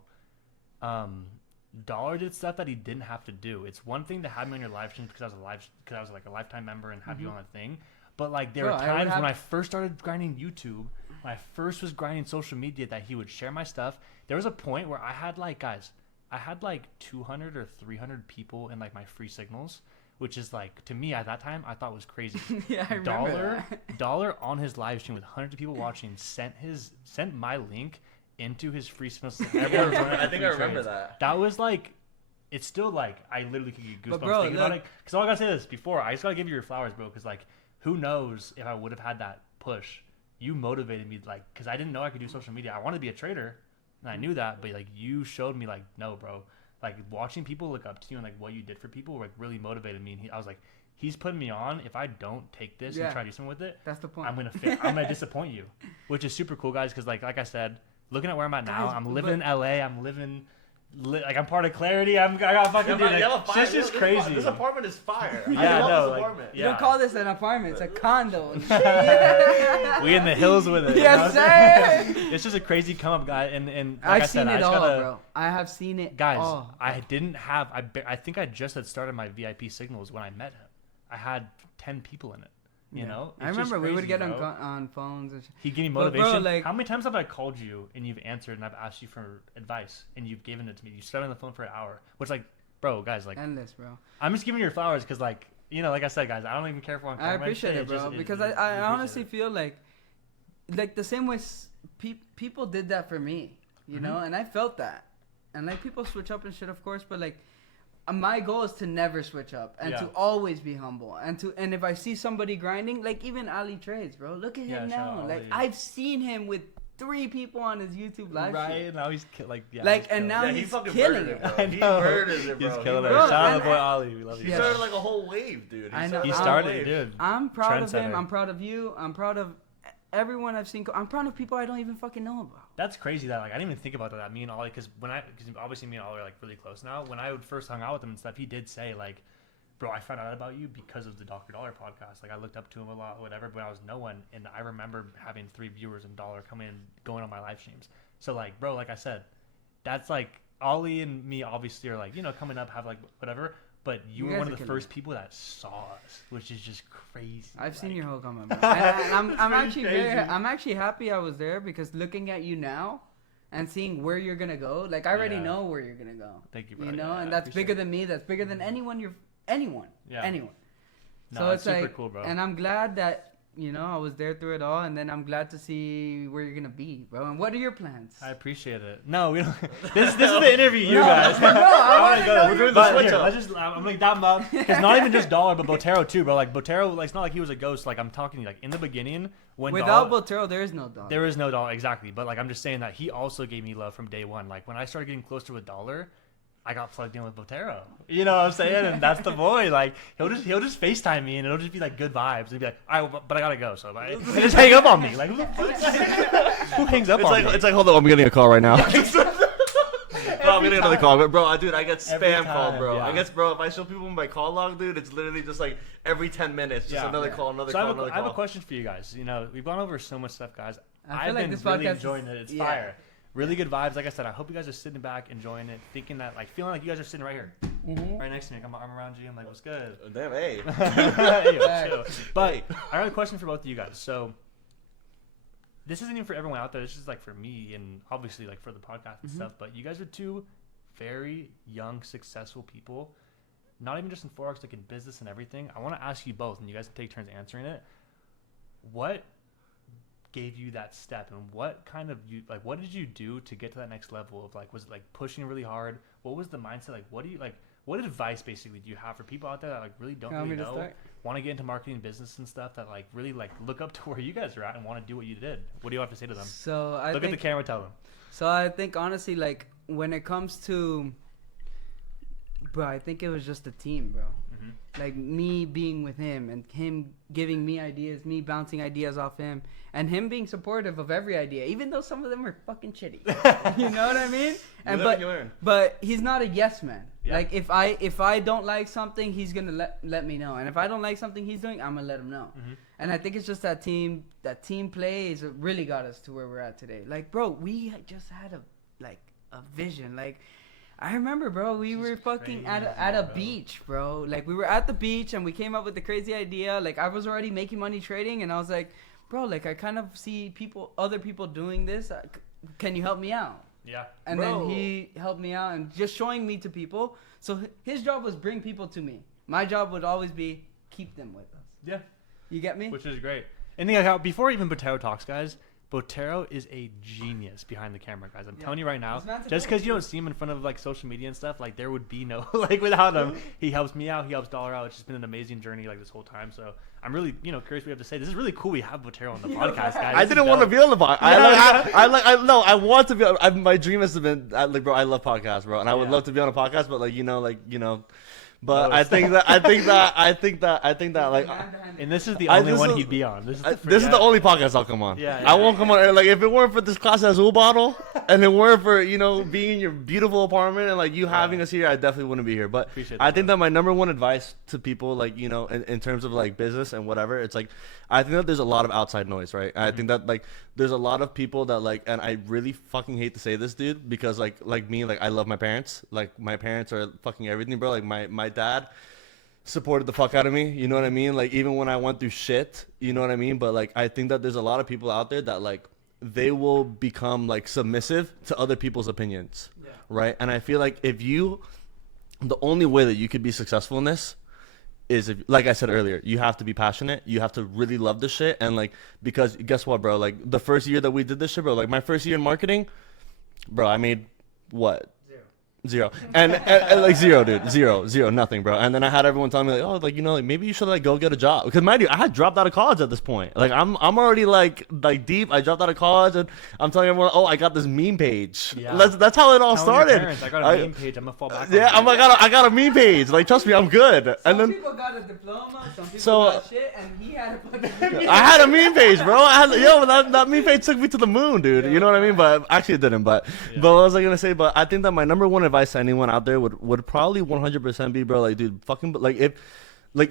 Dollar did stuff that he didn't have to do. It's one thing to have me on your live streams because I was like a lifetime member and have you on the thing. But, like, there were times when I first started grinding YouTube, when I first was grinding social media, that he would share my stuff. There was a point where I had, like, guys, I had, like, 200 or 300 people in, like, my free signals, which is, like, to me at that time, I thought was crazy. Yeah, I remember Dollar on his live stream with hundreds of people watching sent my link into his free signals. I think I remember that. That was, like, it's still, like, I literally could get goosebumps thinking about it. Because all I gotta say this before, I just gotta give you your flowers, bro, because, like, who knows if I would have had that push. You motivated me, like, because I didn't know I could do social media. I wanted to be a trader, and I knew that, but, like, you showed me, like, no, bro. Like, watching people look up to you and, like, what you did for people, like, really motivated me. And I was like, he's putting me on. If I don't take this and try to do something with it, that's the point. I'm gonna disappoint you, which is super cool, guys, because, like I said, looking at where I'm at now, I'm living in LA. I'm living... like I'm part of Clarity. I got fucking dude. This is crazy. This apartment is fire. Yeah, no, this apartment. You don't call this an apartment. It's a condo. We in the hills with it. Yes, sir. It's just a crazy come up, guy. And like I've I said, seen it all, bro. I have seen it, guys. all. I didn't have. I think I just had started my VIP signals when I met him. I had 10 people in it. You know, I remember we would get on phones. And he gave me motivation. Bro, like, how many times have I called you and you've answered and I've asked you for advice and you've given it to me? You sat on the phone for an hour, which, like, bro, guys, like, endless, bro. I'm just giving you your flowers because, like, you know, like I said, guys, I don't even care for. I appreciate it, bro, because I honestly feel like the same way people did that for me, you know, and I felt that, and like people switch up and shit, of course, but like. My goal is to never switch up and to always be humble and if I see somebody grinding, like even Ali Trades, bro, look at him now. Like I've seen him with 3 people on his YouTube live right stream. Now he's now he's killing it. He murders it, bro. He's killing it. Shout out to the boy Ali. We love you. He started like a whole wave, dude. I know. He started, dude. I'm proud of him. I'm proud of you. I'm proud of everyone I've seen. I'm proud of people I don't even fucking know about. That's crazy that, like, I didn't even think about that. Me and Ollie, because obviously me and Ollie are, like, really close now. When I would first hung out with him and stuff, he did say, like, bro, I found out about you because of the Dr. Dollar podcast. Like, I looked up to him a lot, whatever, but I was no one. And I remember having 3 viewers and Dollar coming and going on my live streams. So, like, bro, like I said, that's, like, Ollie and me obviously are, like, you know, coming up, have, like, whatever. But you were one of the first people that saw us, which is just crazy. I've seen your whole comment, bro. I'm actually happy I was there because looking at you now and seeing where you're gonna go, like I already know where you're gonna go. Thank you, bro. You know, and that's bigger than me. That's bigger than anyone. Anyone. No, so it's super like, cool, bro. And I'm glad that. You know, I was there through it all, and then I'm glad to see where you're gonna be, bro. And what are your plans? I appreciate it. No, we don't. This is the interview, you guys. No, I want to go. We're doing the switch up. I'm like that about. It's not even just Dollar, but Botero too, bro. Like Botero, like it's not like he was a ghost. Like I'm talking, like in the beginning when without Botero, there is no Dollar. There is no Dollar, exactly. But like I'm just saying that he also gave me love from day one. Like when I started getting closer with Dollar. I got plugged in with Botero. You know what I'm saying? And that's the boy. Like he'll just FaceTime me and it'll just be like good vibes. He'll be like, all right, but I gotta go. So I just hang up on me. Like who the fuck? Who hangs up on me? It's like, hold on, I'm getting a call right now. I'm getting another call, but bro, dude, I get spam called, bro. I guess, bro, if I show people my call log, dude, it's literally just like every 10 minutes, just another call, another call. I have a question for you guys. You know, we've gone over so much stuff, guys. I feel like been this really podcast enjoying it. It's fire. Really good vibes. Like I said, I hope you guys are sitting back, enjoying it, thinking that, like, feeling like you guys are sitting right here, right next to me. I'm around you. I'm like, what's good? Damn, hey. Hey, chill. But I have a question for both of you guys. So this isn't even for everyone out there. This is like for me and obviously like for the podcast and stuff. But you guys are two very young, successful people. Not even just in forex, like in business and everything. I want to ask you both, and you guys can take turns answering it. What gave you that step, and what what did you do to get to that next level of like, was it like pushing really hard? What was the mindset? Like, what advice basically do you have for people out there that like really don't really know, want to get into marketing and business and stuff, that like really like look up to where you guys are at and want to do what you did? What do you have to say to them? So look at the camera, tell them. So I think honestly, like when it comes to, bro, I think it was just a team, bro. Like me being with him and him giving me ideas, me bouncing ideas off him, and him being supportive of every idea, even though some of them are fucking shitty. You know what I mean? And but he's not a yes man. Yeah. Like if I don't like something, he's gonna let me know, and if I don't like something he's doing, I'm gonna let him know. And I think it's just that team play is really got us to where we're at today. Like, bro, we just had a vision. Like, I remember, bro, we were fucking at a beach, bro. Like, we were at the beach and we came up with the crazy idea. Like, I was already making money trading, and I was like, bro, like, I kind of see other people doing this. Can you help me out? Yeah. And then he helped me out and just showing me to people. So his job was bring people to me. My job would always be keep them with us. Yeah. You get me? Which is great. And before even Botero talks, guys, Botero is a genius behind the camera, guys. I'm telling you right now, just because you don't see him in front of like social media and stuff, like there would be no like without him. He helps me out. He helps Dollar out. It's just been an amazing journey like this whole time. So I'm really curious what you have to say. This is really cool. We have Botero on the podcast, guys. I didn't want to be on the podcast. I want to be. My dream has been bro. I love podcasts, bro, and I would love to be on a podcast, but But I think that like, and this is the only one he'd be on. This is the only podcast I'll come on. Yeah. I won't come on. Like, if it weren't for this Clase Azul bottle, and it weren't for being in your beautiful apartment and like you having us here, I definitely wouldn't be here. But I think that my number one advice to people, like in terms of like business and whatever, it's like I think that there's a lot of outside noise, right? I think that like there's a lot of people that like, and I really fucking hate to say this, dude, because like me, like I love my parents. Like my parents are fucking everything, bro. Like my dad supported the fuck out of me, you know what I mean? Like even when I went through shit, you know what I mean? But like I think that there's a lot of people out there that like they will become like submissive to other people's opinions, right? And I feel like the only way that you could be successful in this is, if, like I said earlier, you have to be passionate. You have to really love this shit. And like, because guess what, bro? Like the first year that we did this shit, bro, like my first year in marketing, bro, I made what? Zero. And like zero, dude. Zero, nothing, bro. And then I had everyone telling me like, oh, like, like maybe you should like go get a job. Because mind you, I had dropped out of college at this point. Like I'm already like deep. I dropped out of college and I'm telling everyone, oh, I got this meme page. Yeah. That's how it all started. Parents, I got a meme page. I'm gonna fall back. Yeah, I got a meme page. Like trust me, I'm good. Some people got a diploma, some people got shit, and he had a fucking I had a meme page, bro. That meme page took me to the moon, dude. You know what I mean? But actually it didn't. But what was I gonna say? But I think that my number one advice to anyone out there would probably 100% be, bro, like, dude, fucking, like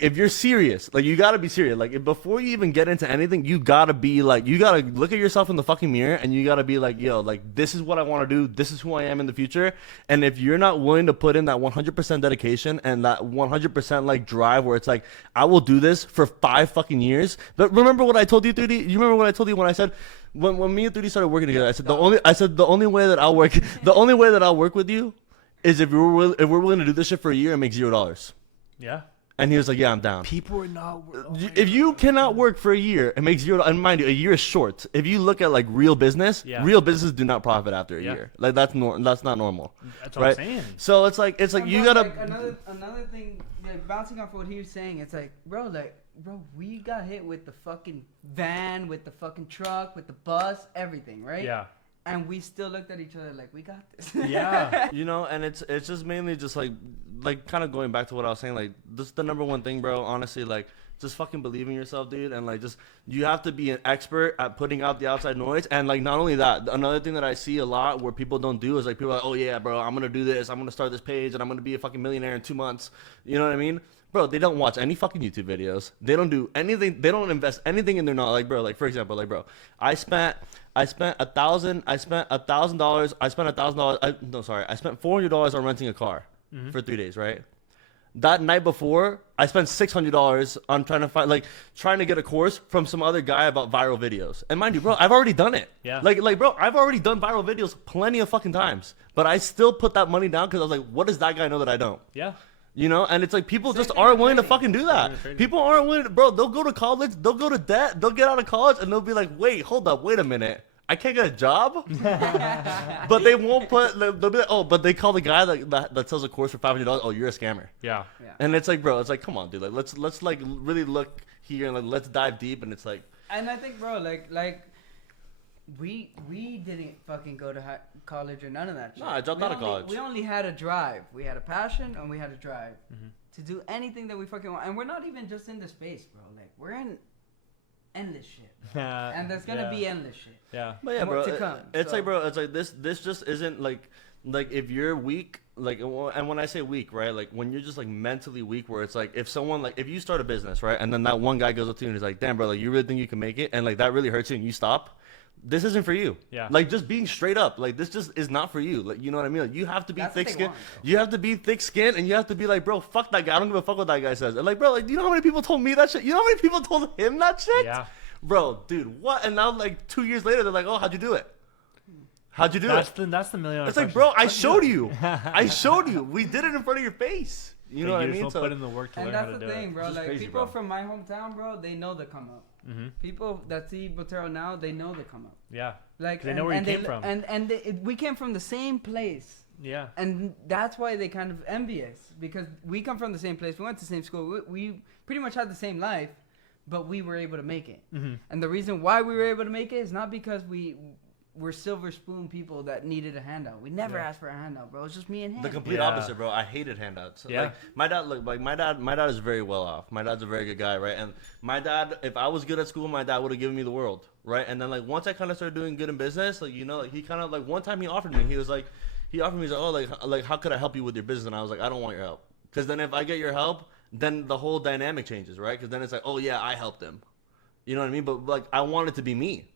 if you're serious, like you gotta be serious. Like before you even get into anything, you gotta be like, you gotta look at yourself in the fucking mirror and you gotta be like, yo, like this is what I want to do. This is who I am in the future. And if you're not willing to put in that 100% dedication and that 100% like drive where it's like, I will do this for 5 fucking years. But remember what I told you, 3D? You remember what I told you when I said, when me and 3D started working together, I said the only way that I'll work with you is if we're willing to do this shit for a year and make $0. Yeah. And he was like, yeah, I'm down. People are not. If you cannot work for a year and make $0, and mind you, a year is short. If you look at like real business do not profit after a year. Like that's not normal. That's what I'm saying. So it's like you gotta. Like, another thing, like, bouncing off what he was saying, it's like, bro, we got hit with the fucking van, with the fucking truck, with the bus, everything, right? Yeah. And we still looked at each other like, we got this. Yeah. And it's just mainly just like kind of going back to what I was saying, like this is the number one thing, bro. Honestly, like just fucking believe in yourself, dude. And like just you have to be an expert at putting out the outside noise. And like not only that, another thing that I see a lot where people don't do is like people are like, oh yeah, bro, I'm gonna do this, I'm gonna start this page and I'm gonna be a fucking millionaire in 2 months. You know what I mean? bro, they don't watch any fucking YouTube videos. They don't do anything. They don't invest anything in their knowledge. Like, bro, like for example, like, bro, I spent $1,000. I spent $1,000. I spent $400 on renting a car for 3 days, right? That night before, I spent $600 on trying to get a course from some other guy about viral videos. And mind you, bro, I've already done it. Yeah. Like, bro, I've already done viral videos plenty of fucking times. But I still put that money down because I was like, what does that guy know that I don't? Yeah. You know, and it's like people just aren't willing to fucking do that. People aren't willing to, bro, they'll go to college, they'll go to debt, they'll get out of college, and they'll be like, wait, hold up, wait a minute. I can't get a job? But they won't they'll be like, oh, but they call the guy that sells a course for $500, oh, you're a scammer. Yeah. And it's like, bro, it's like, come on, dude. Like, let's like really look here and like, let's dive deep. And it's like. And I think, bro, like we didn't fucking go to college or none of that shit. No, I dropped out of college. We only had a drive. We had a passion and we had a drive to do anything that we fucking want. And we're not even just in the space, bro. Like, we're in endless shit. And there's gonna be endless shit. Yeah. But yeah, bro, it's so. like, bro, it's like this just isn't like if you're weak, like, and when I say weak, right, like when you're just like mentally weak, where it's like if you start a business, right, and then that one guy goes up to you and he's like, damn, bro, like you really think you can make it, and like that really hurts you and you stop. This isn't for you. Yeah. Like, just being straight up, like, this just is not for you. Like, you know what I mean? Like, you have to be thick-skinned. You have to be thick-skinned, and you have to be like, bro, fuck that guy. I don't give a fuck what that guy says. And like, bro, like, do you know how many people told me that shit? You know how many people told him that shit? Yeah. Bro, dude, what? And now, like, 2 years later, they're like, oh, how'd you do it? How'd you do it? That's the million. It's like, bro, I showed you. I showed you. We did it in front of your face. You know what I mean? So put in the work to learn how to do it. And that's the thing, bro. Like, crazy, people bro. from my hometown, bro, they know the come up. People that see Botero now, they know the come up. Yeah. Like, they know where you came from. And we came from the same place. Yeah. And that's why they kind of envy us, because we come from the same place. We went to the same school. We pretty much had the same life, but we were able to make it. And the reason why we were able to make it is not because we're silver spoon people that needed a handout. We never asked for a handout, bro. It's just me and him. The complete opposite, bro. I hated handouts. Yeah. Like, my dad is very well off. My dad's a very good guy, right? And my dad, if I was good at school, my dad would have given me the world, right? And then, like, once I kind of started doing good in business, like, you know, like, he kind of, like, one time he offered me, he's like, oh, like, how could I help you with your business? And I was like, I don't want your help. Because then if I get your help, then the whole dynamic changes, right? Because then it's like, oh, yeah, I helped him. You know what I mean? But, like, I want it to be me.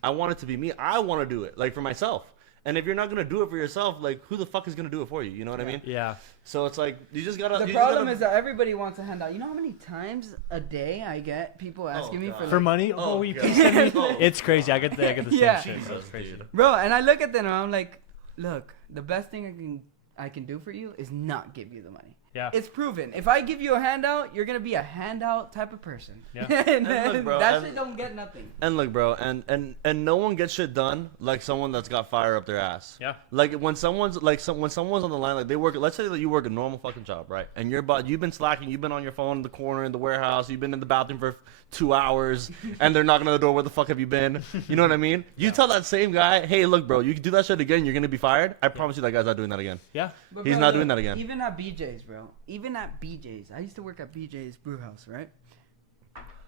I want it to be me. I want to do it, like, for myself. And if you're not going to do it for yourself, like, who the fuck is going to do it for you? You know what I mean? Yeah. So it's like, you just got to... The problem is that everybody wants a handout. You know how many times a day I get people asking me for money? Oh, you send me? It's crazy. I get the same shit. It's crazy. Bro, and I look at them and I'm like, look, the best thing I can do for you is not give you the money. Yeah. It's proven. If I give you a handout, you're going to be a handout type of person. Yeah. and look, bro, that shit don't get nothing. And look, bro, and no one gets shit done like someone that's got fire up their ass. Yeah. Like when someone's when someone's on the line, like they work. Let's say that you work a normal fucking job, right? And you've been slacking. You've been on your phone in the corner in the warehouse. You've been in the bathroom for 2 hours, and they're knocking on the door. Where the fuck have you been? You know what I mean? You tell that same guy, hey, look, bro, you can do that shit again. You're gonna be fired. I promise you, that guy's not doing that again. Yeah. But He's not doing that again. Even at BJ's, bro. Even at BJ's. I used to work at BJ's brew house, right?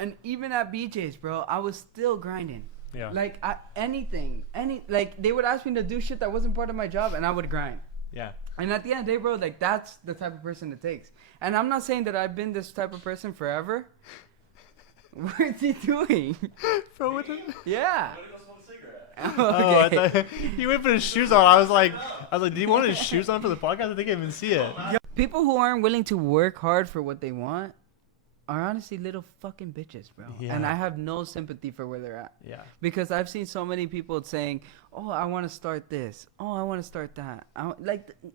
And even at BJ's, bro, I was still grinding. Yeah. Like, like, they would ask me to do shit that wasn't part of my job, and I would grind. Yeah. And at the end of the day, bro, like, that's the type of person it takes. And I'm not saying that I've been this type of person forever. What's he doing? Bro, what the... Yeah. Okay. Oh, I thought he went put his shoes on. I was like, did he want his shoes on for the podcast? I think I didn't even see it. People who aren't willing to work hard for what they want are honestly little fucking bitches, bro. Yeah. And I have no sympathy for where they're at. Yeah. Because I've seen so many people saying, oh, I want to start this. Oh, I want to start that.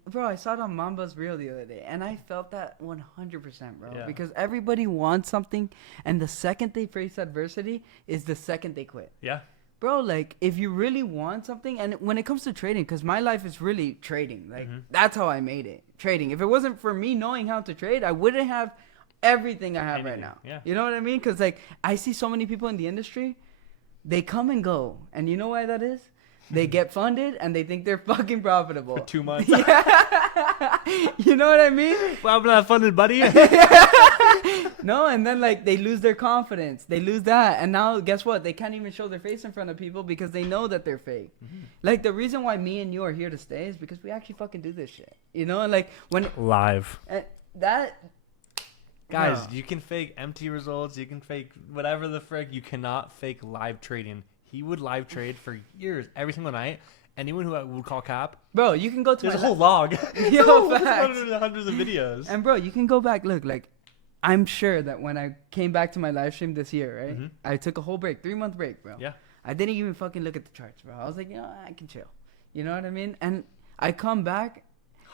Bro, I saw it on Mamba's Reel the other day, and I felt that 100%, bro. Yeah. Because everybody wants something, and the second they face adversity is the second they quit. Yeah. Bro, like, if you really want something, and when it comes to trading, because my life is really trading. Like, that's how I made it. Trading. If it wasn't for me knowing how to trade, I wouldn't have everything I have right now. Yeah. You know what I mean? Because, like, I see so many people in the industry, they come and go. And you know why that is? They get funded, and they think they're fucking profitable. For 2 months. Yeah. You know what I mean? Well, I'm not funded, buddy. No, and then, like, they lose their confidence. They lose that. And now, guess what? They can't even show their face in front of people because they know that they're fake. Like, the reason why me and you are here to stay is because we actually fucking do this shit. You know? And, like, when... Live. That... Guys, you can fake empty results. You can fake whatever the frick. You cannot fake live trading. He would live trade for years, every single night. Anyone who would call cap, bro, you can go to there's a whole log. Yo, hundreds of videos. And bro, you can go back. Look, like, I'm sure that when I came back to my live stream this year, right, I took a whole break, 3-month break, bro. Yeah. I didn't even fucking look at the charts, bro. I was like, you know, I can chill. You know what I mean? And I come back.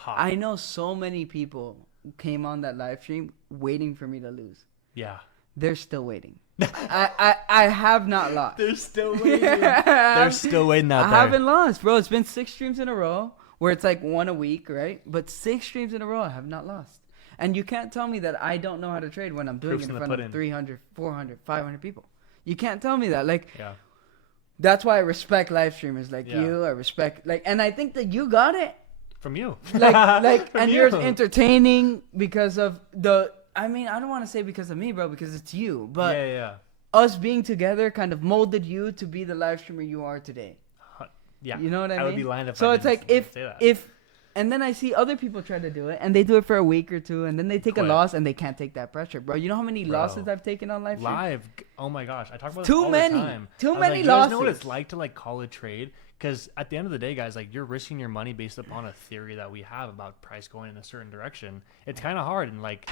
I know so many people came on that live stream waiting for me to lose. Yeah. They're still waiting. I have not lost. They're still waiting. They're still waiting out there. I haven't lost, bro. It's been 6 streams in a row where it's like 1 a week, right? But 6 streams in a row, I have not lost. And you can't tell me that I don't know how to trade when I'm doing it in front of 300, 400, 500 people. You can't tell me that. Like, that's why I respect live streamers like you. I respect, like, and I think that you got it. From you. Like, and you're entertaining because of the, I mean, I don't want to say because of me, bro, because it's you. But us being together kind of molded you to be the live streamer you are today. Yeah. You know what I mean? I would be lying if so I it's like if and then I see other people try to do it and they do it for a week or two and then they take a loss and they can't take that pressure, bro. You know how many losses I've taken on live stream? Oh my gosh. I talk about this too all many. the time. Too many like, losses. You guys know what it's like to like call a trade? Because at the end of the day, guys, like you're risking your money based upon a theory that we have about price going in a certain direction. It's kind of hard, and like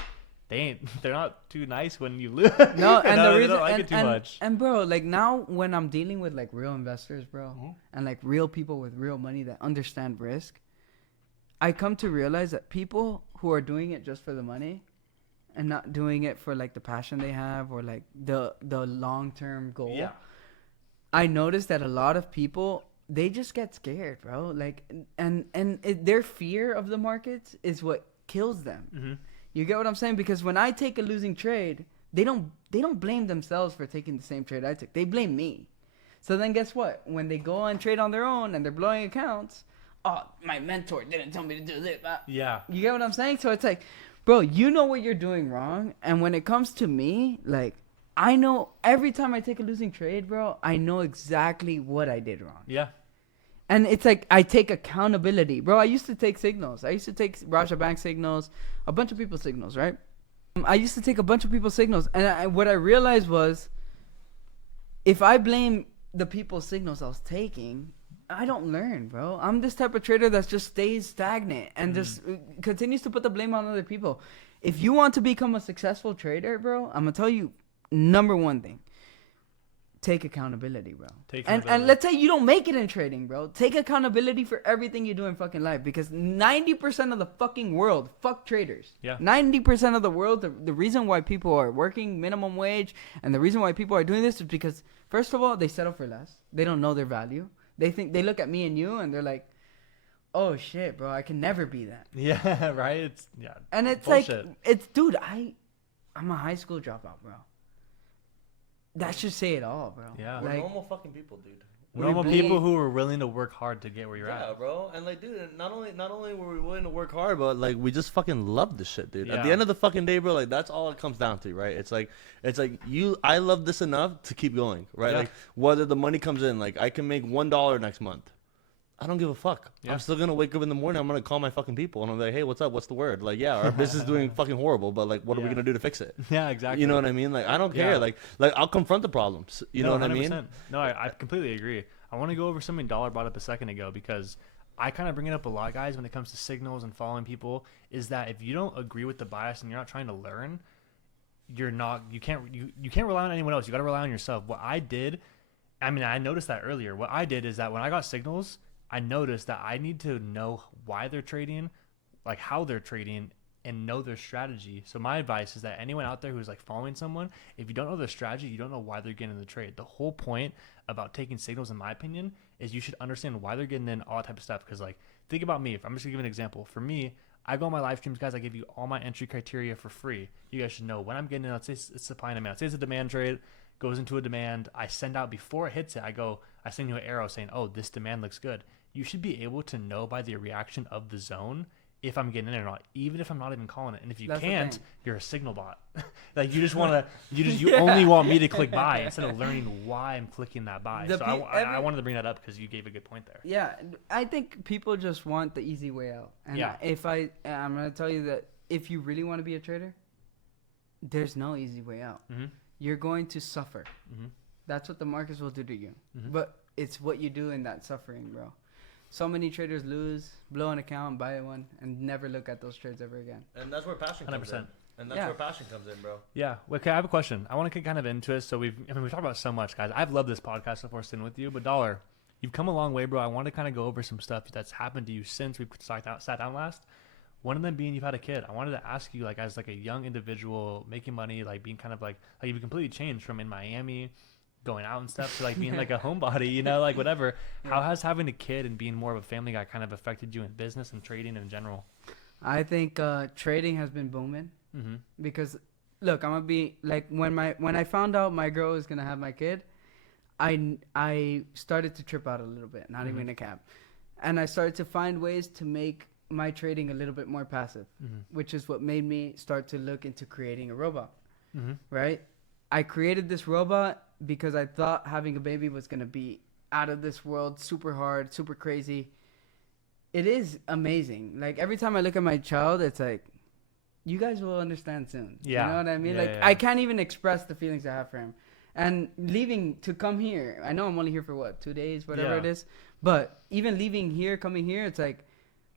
they're not too nice when you lose. No, and the reason they don't like it too much. And bro, like now when I'm dealing with like real investors, bro, and like real people with real money that understand risk, I come to realize that people who are doing it just for the money and not doing it for like the passion they have or like the long-term goal. Yeah. I noticed that a lot of people, they just get scared, bro. Like, their fear of the markets is what kills them. You get what I'm saying? Because when I take a losing trade, they don't blame themselves for taking the same trade I took. They blame me. So then guess what? When they go and trade on their own and they're blowing accounts, oh, my mentor didn't tell me to do this. Yeah. You get what I'm saying? So it's like, bro, you know what you're doing wrong. And when it comes to me, like, I know every time I take a losing trade, bro, I know exactly what I did wrong. Yeah. And it's like I take accountability. Bro, I used to take signals. I used to take Raja Bank signals, a bunch of people's signals, right? I used to take a bunch of people's signals. And what I realized was if I blame the people's signals I was taking, I don't learn, bro. I'm this type of trader that just stays stagnant and just continues to put the blame on other people. If you want to become a successful trader, bro, I'm going to tell you, number one thing, take accountability, bro. And let's say you don't make it in trading, bro. Take accountability for everything you do in fucking life because 90% of the fucking world, fuck traders. Yeah. 90% of the world, the reason why people are working minimum wage and the reason why people are doing this is because, first of all, they settle for less. They don't know their value. They look at me and you and they're like, oh shit, bro, I can never be that. Yeah, right? And it's bullshit. Like, dude, I'm a high school dropout, bro. That should say it all, bro. Yeah. We're normal fucking people, dude. Normal people who are willing to work hard to get where you're at. Yeah, bro. And like, dude, not only were we willing to work hard, but like we just fucking love this shit, dude. At the end of the fucking day, bro, like that's all it comes down to, right? It's like I love this enough to keep going, right? Like whether the money comes in, like I can make $1 next month. I don't give a fuck. Yeah. I'm still going to wake up in the morning. I'm going to call my fucking people. And I'm like, hey, what's up? What's the word? Like, yeah, our business is doing fucking horrible. But, like, what are we going to do to fix it? Yeah, exactly. You know what I mean? Like, I don't care. Like I'll confront the problems. You know what 100%. I mean? No, I completely agree. I want to go over something Dollar brought up a second ago because I kind of bring it up a lot, guys, when it comes to signals and following people, is that if you don't agree with the bias and you're not trying to learn, you can't rely on anyone else. You got to rely on yourself. What I did, I mean, I noticed that earlier. What I did is that when I got signals, I noticed that I need to know why they're trading, like how they're trading, and know their strategy. So my advice is that anyone out there who's like following someone, if you don't know their strategy, you don't know why they're getting in the trade. The whole point about taking signals, in my opinion, is you should understand why they're getting in, all that type of stuff. Because like, think about me. If I'm just gonna give an example. For me, I go on my live streams, guys, I give you all my entry criteria for free. You guys should know when I'm getting in. Let's say it's supply and demand. Let's say it's a demand trade, goes into a demand. I send out, before it hits it, I send you an arrow saying, oh, this demand looks good. You should be able to know by the reaction of the zone if I'm getting in or not, even if I'm not even calling it. And if you can't, you're a signal bot. Like you just want to, you only want me to click buy instead of learning why I'm clicking that buy. So I wanted to bring that up because you gave a good point there. Yeah, I think people just want the easy way out. And I'm going to tell you that if you really want to be a trader, there's no easy way out. You're going to suffer. That's what the markets will do to you. But it's what you do in that suffering, bro. So many traders lose, blow an account, buy one, and never look at those trades ever again. And that's where passion comes 100%. In. And that's where passion comes in, bro. Yeah. Okay, I have a question. I want to get kind of into it. So we've talked about so much, guys. I've loved this podcast so far sitting with you. But Dollar, you've come a long way, bro. I want to kind of go over some stuff that's happened to you since we sat down last. One of them being you've had a kid. I wanted to ask you, like, as like a young individual making money, like being kind of like you've completely changed from in Miami, going out and stuff, to like being like a homebody, you know, like whatever. How has having a kid and being more of a family guy kind of affected you in business and trading in general? I think trading has been booming because, look, I'm gonna be like when I found out my girl was gonna have my kid, I started to trip out a little bit, not even a cap, and I started to find ways to make my trading a little bit more passive, which is what made me start to look into creating a robot. Right? I created this robot because I thought having a baby was going to be out of this world, super hard, super crazy. It is amazing. Like, every time I look at my child, it's like, you guys will understand soon. Yeah. You know what I mean? I can't even express the feelings I have for him. And leaving to come here, I know I'm only here for what, 2 days, whatever it is. But even leaving here, coming here, it's like,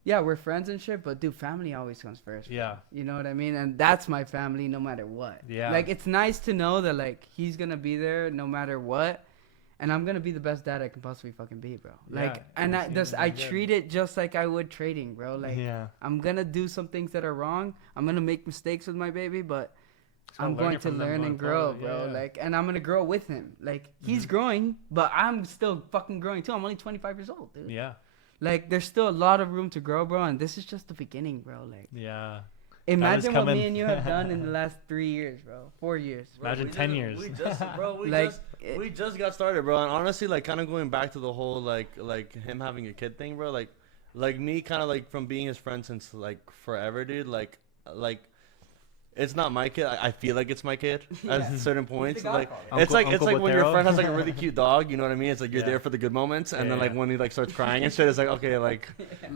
yeah, we're friends and shit, but dude, family always comes first. Bro. Yeah. You know what I mean? And that's my family no matter what. Yeah. Like, it's nice to know that, like, he's going to be there no matter what. And I'm going to be the best dad I can possibly fucking be, bro. Like, and I treat it just like I would trading, bro. Like, I'm going to do some things that are wrong. I'm going to make mistakes with my baby, but I'm going to learn and grow, bro. Yeah. Like, and I'm going to grow with him. Like, he's growing, but I'm still fucking growing too. I'm only 25 years old, dude. Yeah. Like, there's still a lot of room to grow, bro, and this is just the beginning, bro. Like, imagine what me and you have done in the last 3 years, bro. 4 years. Bro, imagine 10 years. We just got started, bro. And honestly, like, kind of going back to the whole like him having a kid thing, bro. Like me, kind of like from being his friend since like forever, dude. Like. It's not my kid. I feel like it's my kid at certain points. Like it's like when your friend has like a really cute dog. You know what I mean? It's like you're there for the good moments, and then like when he like starts crying and shit, it's like okay, like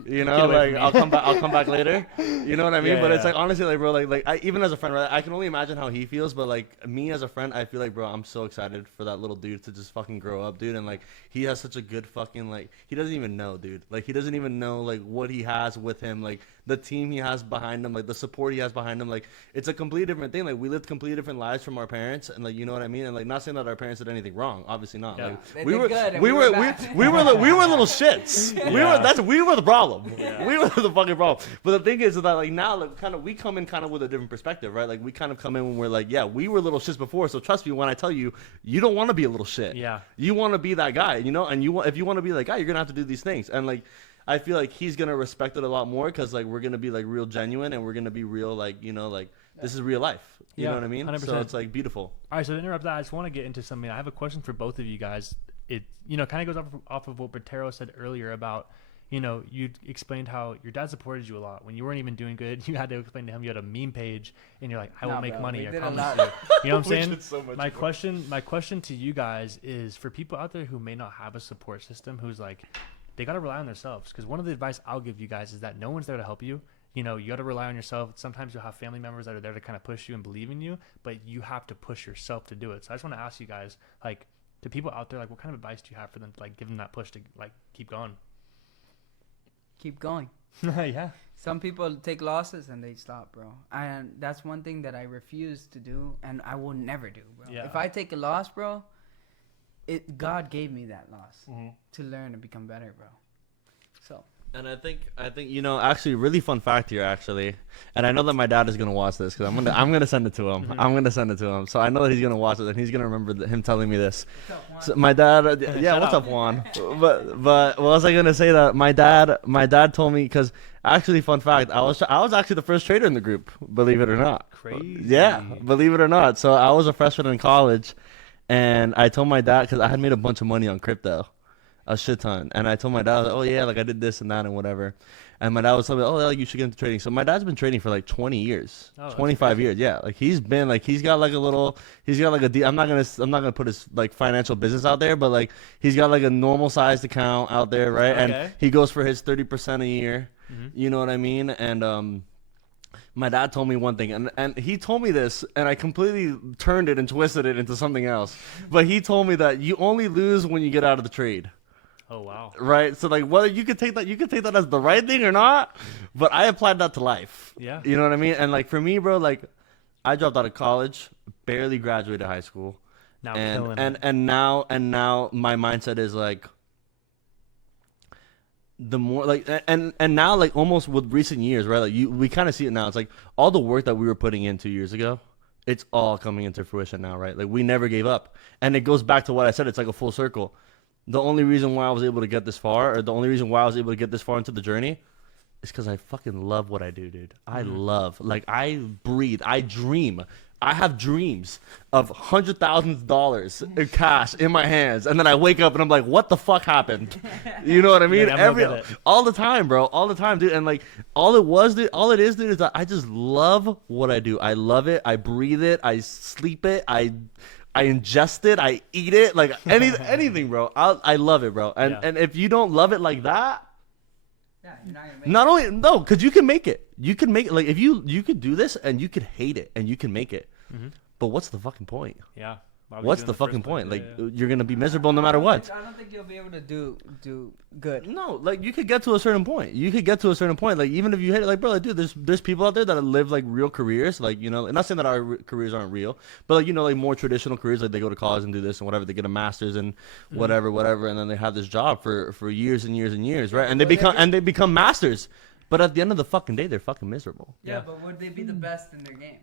you know, like I'll come back later. You know what I mean? But it's like honestly, like bro, like I, even as a friend, right? I can only imagine how he feels. But like me as a friend, I feel like bro, I'm so excited for that little dude to just fucking grow up, dude. And like he has such a good fucking like he doesn't even know, dude. Like he doesn't even know like what he has with him, like the team he has behind him, like the support he has behind him. Like it's a completely different thing. Like we lived completely different lives from our parents, and like you know what I mean. And like not saying that our parents did anything wrong, obviously not. Yeah. Like we were little shits. Yeah. We were the problem. Yeah. We were the fucking problem. But the thing is that like now like kind of we come in kind of with a different perspective, right? Like we kind of come in when we're like, yeah, we were little shits before. So trust me when I tell you, you don't want to be a little shit. Yeah. You want to be that guy, you know. And if you want to be that guy, you're gonna have to do these things. And like I feel like he's gonna respect it a lot more because like we're gonna be like real genuine and we're gonna be real like you know like this is real life. You know what I mean? 100%. So it's like beautiful. All right, so to interrupt that, I just want to get into something. I have a question for both of you guys. It kind of goes off of what Bertero said earlier about you explained how your dad supported you a lot when you weren't even doing good. You had to explain to him you had a meme page and you're like, I will make money. I promise you. You know what I'm saying? So my question to you guys is for people out there who may not have a support system, who's like they got to rely on themselves. Because one of the advice I'll give you guys is that no one's there to help you. You got to rely on yourself. Sometimes you'll have family members that are there to kind of push you and believe in you, but you have to push yourself to do it. So I just want to ask you guys, like, to people out there, like, what kind of advice do you have for them to, like, give them that push to, like, keep going? Keep going. Yeah. Some people take losses and they stop, bro. And that's one thing that I refuse to do and I will never do, bro. Yeah. If I take a loss, bro, God gave me that loss to learn and become better, bro. So. And I think actually really fun fact here actually, and I know that my dad is gonna watch this because I'm gonna send it to him. I'm gonna send it to him, so I know that he's gonna watch it and he's gonna remember him telling me this. So my dad, what's up, Juan? But what was I gonna say? That my dad told me because actually fun fact, I was actually the first trader in the group, believe it or not. Crazy. Yeah, believe it or not. So I was a freshman in college, and I told my dad because I had made a bunch of money on crypto. A shit ton. And I told my dad, oh yeah, like I did this and that and whatever. And my dad was telling me, oh, like, you should get into trading. So my dad's been trading for like 20 years, 25 years. Yeah. Like he's got like I'm not going to put his like financial business out there, but like he's got like a normal sized account out there. Right. Okay. And he goes for his 30% a year. You know what I mean? And, My dad told me one thing, and he told me this, and I completely turned it and twisted it into something else. But he told me that you only lose when you get out of the trade. Oh wow! Right, so like whether you could take that as the right thing or not, but I applied that to life. Yeah, you know what I mean. And like for me, bro, like I dropped out of college, barely graduated high school, and now my mindset is like the more like and now like almost with recent years, right? Like we kind of see it now. It's like all the work that we were putting in 2 years ago, it's all coming into fruition now, right? Like we never gave up, and it goes back to what I said. It's like a full circle. The only reason why I was able to get this far, or the only reason why I was able to get this far into the journey, is because I fucking love what I do, dude. I love, like, I breathe, I dream. I have dreams of $100,000 in cash in my hands, and then I wake up and I'm like, what the fuck happened? You know what I mean? All the time, bro. All the time, dude. And like, all it is, dude, is that I just love what I do. I love it. I breathe it. I sleep it. I ingest it, I eat it, like anything, bro. I love it, bro. And if you don't love it like that, yeah, you're not gonna make it. No, because you can make it. You can make it. Like if you could do this and you could hate it and you can make it. But what's the fucking point? Yeah. What's the fucking point? Like you're gonna be miserable no matter what. I don't think you'll be able to do good. No, like you could get to a certain point. Like even if you hate it, like bro, like dude, there's people out there that live like real careers, like you know, not saying that our careers aren't real, but like you know, like more traditional careers, like they go to college and do this and whatever, they get a master's and whatever, and then they have this job for years and years and years, right? And they become masters, but at the end of the fucking day, they're fucking miserable. Yeah, but would they be the best in their game?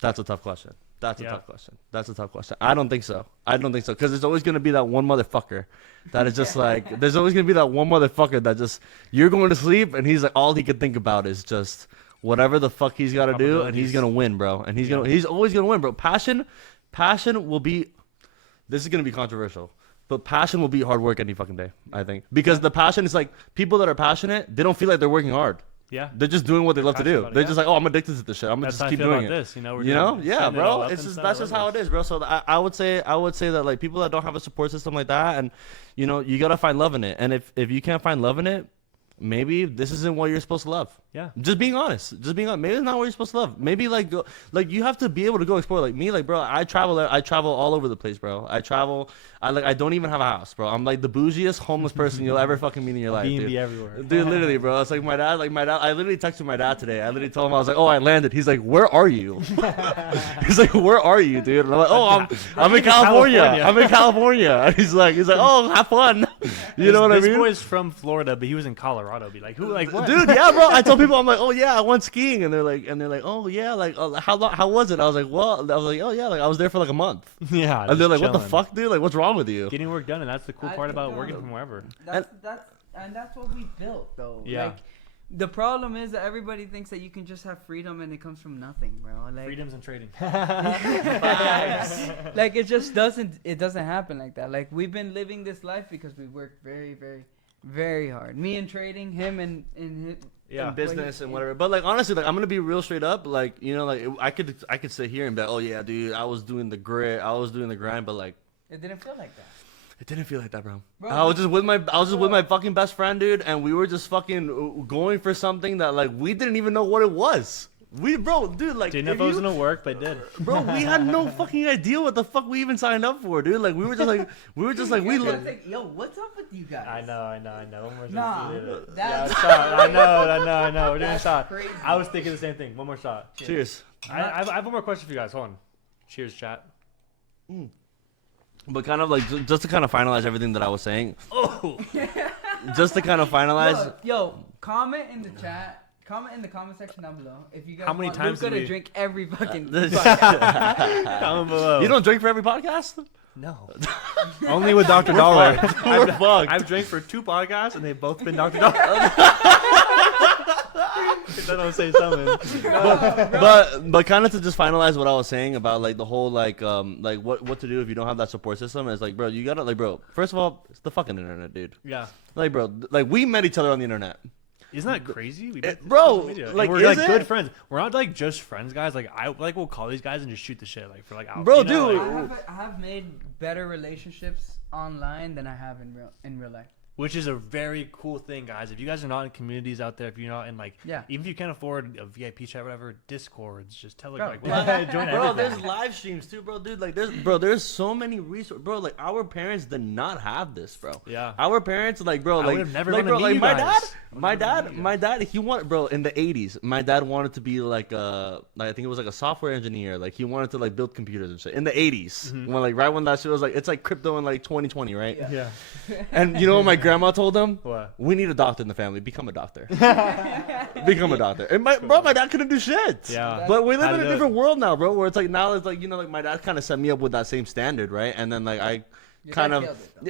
That's a tough question. That's a tough question. I don't think so. Because there's always going to be that one motherfucker that is just like, there's always going to be that one motherfucker that just, you're going to sleep and he's like, all he can think about is just whatever the fuck he's got to do and he's going to win, bro. And he's always going to win, bro. Passion will be, this is going to be controversial, but passion will beat hard work any fucking day, I think. Because the passion is like, people that are passionate, they don't feel like they're working hard. Yeah, they're just doing what they love to do. They're just like, oh, I'm addicted to this shit. I'm gonna just keep doing it. This, yeah, bro. It's just that's just how it is, bro. So I would say that like people that don't have a support system like that, and you know, you gotta find love in it. And if you can't find love in it, maybe this isn't what you're supposed to love. Yeah, just being honest. Maybe it's not what you're supposed to love. Maybe like you have to be able to go explore. Like me, like bro, I travel all over the place, bro. I don't even have a house, bro. I'm like the bougiest homeless person you'll ever fucking meet in your life, dude. Everywhere. Dude, literally, bro. It's like my dad. I literally texted my dad today. I literally told him, I was like, oh, I landed. He's like, where are you? He's like, where are you, dude? And I'm like, oh, I'm in California. I'm in California. And he's like, oh, have fun. You know what I mean? This boy's from Florida, but he was in Colorado. Be like, who? Like what? Dude, yeah, bro. I told people, I'm like, oh yeah, I went skiing, and they're like, oh yeah, like how was it? I was like, oh yeah, like I was there for like a month. Yeah. And they're like, what the fuck, dude? Like, what's wrong with you? Getting work done, and that's the cool part about working from wherever. That's what we built, though. Yeah. Like, the problem is that everybody thinks that you can just have freedom and it comes from nothing, bro. Like, freedom's in trading. Like it just doesn't happen like that. Like we've been living this life because we worked very, very, very hard. Me in trading, him in business and whatever. But like honestly, like I'm gonna be real straight up. Like you know, like I could sit here and be like, oh yeah, dude, I was doing the grind, but like it didn't feel like that. It didn't feel like that, bro. I was just with my fucking best friend, dude, and we were just fucking going for something that like we didn't even know what it was. Didn't know if it was gonna work, but did. Bro, we had no fucking idea what the fuck we even signed up for, dude. Like we were just like yo, what's up with you guys? I know. One more nah, that's I know. We're doing a shot. Crazy. I was thinking the same thing. One more shot. Cheers. I have one more question for you guys. Hold on. Cheers, chat. But kind of like just to kind of finalize everything that I was saying. Oh, just to kind of finalize. Yo, comment in the chat. Comment in the comment section down below if you guys how many want times Luca to drink every fucking podcast. Comment below. You don't drink for every podcast? No. Only with Dr. Dollar. I've drank for 2 podcasts and they've both been Dr. Dollar. If I don't say something. But kind of to just finalize what I was saying about like the whole like what to do if you don't have that support system is like, bro, you gotta like, bro, first of all, it's the fucking internet, dude. Yeah. Like, bro, like we met each other on the internet. Isn't that crazy? Bro, like we're like good friends. We're not like just friends, guys. Like we'll call these guys and just shoot the shit like for like hours. Bro, you know, dude, I have made better relationships online than I have in real life. which is a very cool thing, guys. If you guys are not in communities out there, if you're not in like, even if you can't afford a VIP chat, whatever, Discords, just Telegram, join bro, everything. there's live streams too, bro, dude. Like, there's so many resources, bro. Like, our parents did not have this, bro. Yeah, our parents, like, bro, like, I would have never like, bro, like my dad, he wanted, bro, in the 80s, my dad wanted to be like I think it was like a software engineer. Like, he wanted to like build computers and shit in the 80s, when like right when that shit was like, it's like crypto in like 2020, right? Yeah. And you know what my grandma told him? What? We need a doctor in the family. Become a doctor. Become a doctor. And my dad couldn't do shit. Yeah. But we live in a different world now, bro, where it's like now it's like, you know, like my dad kind of set me up with that same standard, right? And then like I kind of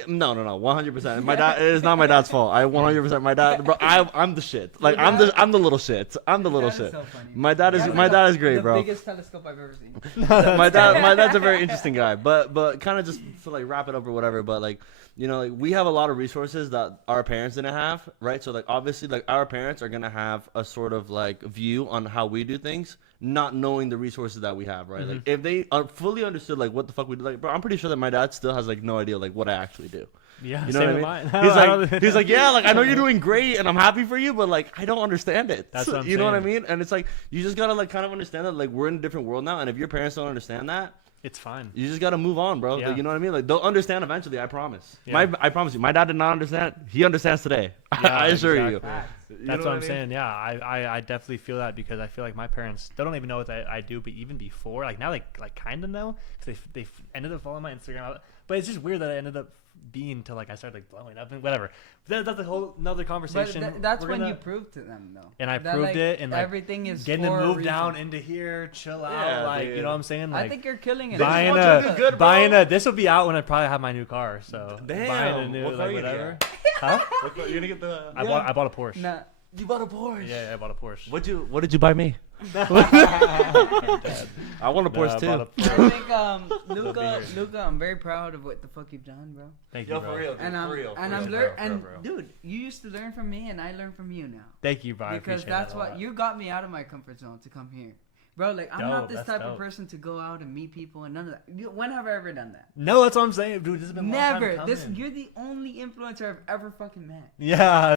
no 100%. My dad, it is not my dad's fault. I 100% my dad, bro. I'm the shit. Like I'm the little shit. I'm the little shit. So my dad is great, bro. The biggest telescope I've ever seen. my dad's a very interesting guy. But kind of just to like wrap it up or whatever. But like, you know, like we have a lot of resources that our parents didn't have, right? So like obviously like our parents are gonna have a sort of like view on how we do things, not knowing the resources that we have, right? Like if they fully understood like what the fuck we do, like, bro, I'm pretty sure that my dad still has like no idea like what I actually do. Yeah, you know what I mean? He's like, yeah, like I know you're doing great and I'm happy for you, but like I don't understand it. That's what I'm you know what I mean? And it's like you just gotta like kind of understand that like we're in a different world now, and if your parents don't understand that, it's fine. You just gotta move on, bro. Yeah. Like, you know what I mean? Like they'll understand eventually. I promise. Yeah. I promise you. My dad did not understand. He understands today. Yeah, I assure you. That's what I'm saying. Yeah, I definitely feel that, because I feel like my parents, they don't even know what I do, but even before, like now, like kind of know, because they ended up following my Instagram. But it's just weird that I ended up being to like I started like blowing up and whatever. That's a whole another conversation. But that's when you proved to them, though. And I proved like, it, and like everything is getting them moved down into here, chill out, like dude. You know what I'm saying? Like, I think you're killing it. Buying a this will be out when I probably have my new car. So damn, buying a new like whatever. Huh? You're gonna get the? I bought a Porsche. Nah. You bought a Porsche? Yeah, I bought a Porsche. What did you buy me? I want a Porsche too. I think Luca, I'm very proud of what the fuck you've done, bro. Thank you, bro. For real, dude, and I'm learning. Dude, you used to learn from me, and I learn from you now. Thank you, bro. Because that's what you got me out of my comfort zone to come here. Bro, like, I'm not this type of person to go out and meet people and none of that. When have I ever done that? No, that's what I'm saying, dude. This has been never. A long time coming. You're the only influencer I've ever fucking met. Yeah.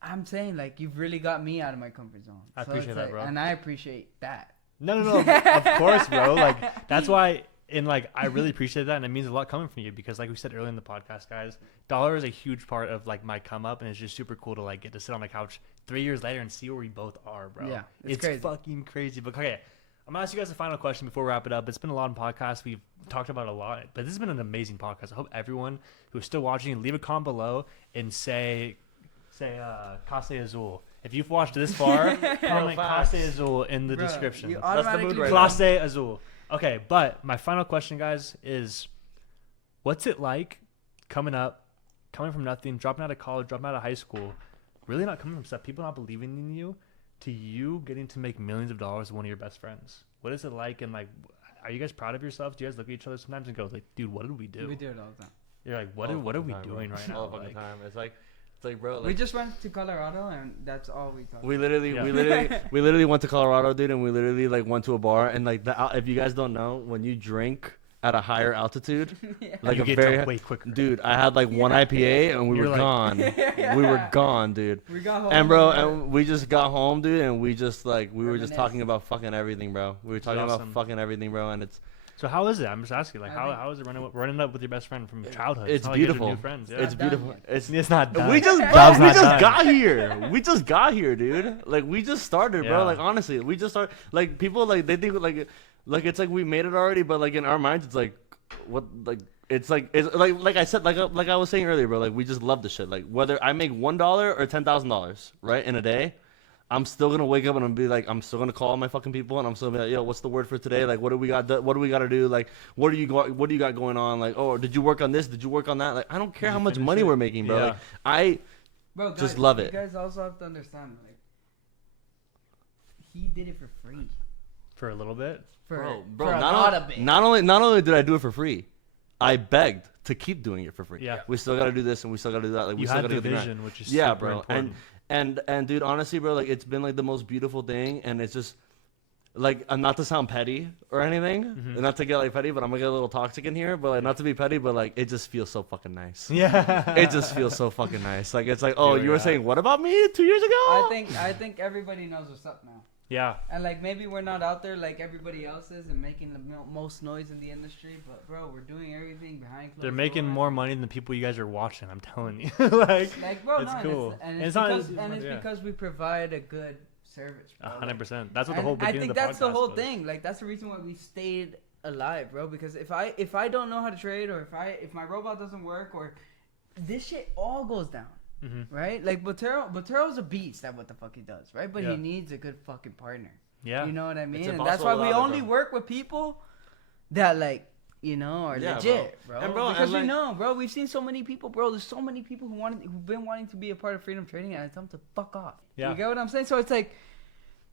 I'm saying, like, you've really got me out of my comfort zone. I appreciate that, bro. And I appreciate that. No. Of course, bro. Like, that's why, and like, I really appreciate that, and it means a lot coming from you, because like we said earlier in the podcast, guys, dollar is a huge part of like my come up, and it's just super cool to like get to sit on the couch 3 years later and see where we both are, bro. Yeah, it's crazy. Fucking crazy. But okay, I'm gonna ask you guys a final question before we wrap it up. It's been a long podcast. We've talked about a lot, but this has been an amazing podcast. I hope everyone who is still watching, leave a comment below and say Case Azul. If you've watched this far, comment Case Azul in the description. That's the mood right Case Azul. Okay, but my final question, guys, is what's it like coming from nothing, dropping out of college, dropping out of high school, really not coming from stuff, people not believing in you, to you getting to make millions of dollars with one of your best friends? What is it like? And like, are you guys proud of yourself? Do you guys look at each other sometimes and go like, dude, what did we do? We do it all the time. You're like, what are we doing right now? All the fucking time. It's like, bro, like, we just went to Colorado, and that's all we talked. We literally went to Colorado, dude, and we literally like went to a bar, and like if you guys don't know, when you drink at a higher altitude, like you get way quicker. Dude, I had like one IPA and we were like, gone. We were gone, dude. We got home, and bro, and we just got home, dude, and we just like we were just talking about fucking everything, bro. We were talking about fucking everything, bro, and it's. So how is it? I'm just asking, like, how is it running up with your best friend from childhood? It's beautiful. New friends. Yeah. It's beautiful. It's not done. We just got here. We just got here, dude. Like we just started, bro. Like honestly, we just started. Like people like they think like it's like we made it already, but like in our minds, it's like what like. It's like I said, like I was saying earlier, bro. Like we just love the shit. Like whether I make $1 or $10,000, right, in a day, I'm still gonna wake up and I'm be like, I'm still gonna call my fucking people and I'm still gonna be like, yo, what's the word for today? Like, what do we got to do? Like, what do you got going on? Like, oh, did you work on this? Did you work on that? Like, I don't care how much money we're making, bro. Yeah. Like, guys, just love it. You guys also have to understand, like, he did it for free. For a little bit. Bro, bit. Not only did I do it for free, I begged to keep doing it for free. Yeah. We still got to do this and we still got to do that. Like, we still got to do the vision, which is super important. And dude, honestly, bro, like it's been like the most beautiful thing, and it's just like, not to sound petty or anything, and not to get like petty, but I'm gonna get a little toxic in here. But like, not to be petty, but like, it just feels so fucking nice. Yeah, it just feels so fucking nice. Like, it's like, oh, you were saying what about me 2 years ago? I think everybody knows what's up now. Yeah. And like maybe we're not out there like everybody else is and making the most noise in the industry, but bro, we're doing everything behind closed They're making doors. more money than the people you guys are watching. I'm telling you, like bro, it's no, cool. It's because we provide a good service. 100%. That's what the whole. I think that's the whole thing. Like that's the reason why we stayed alive, bro. Because if I don't know how to trade, or if my robot doesn't work, or this shit all goes down. Right? Like Botero's a beast at what the fuck he does, right? But he needs a good fucking partner. Yeah. You know what I mean? And that's why we only work with people that like, you know, are legit, bro. Because we know, bro, we've seen so many people, bro. There's so many people who've been wanting to be a part of Freedom Trading, and I tell them to fuck off. Yeah. You get what I'm saying? So it's like,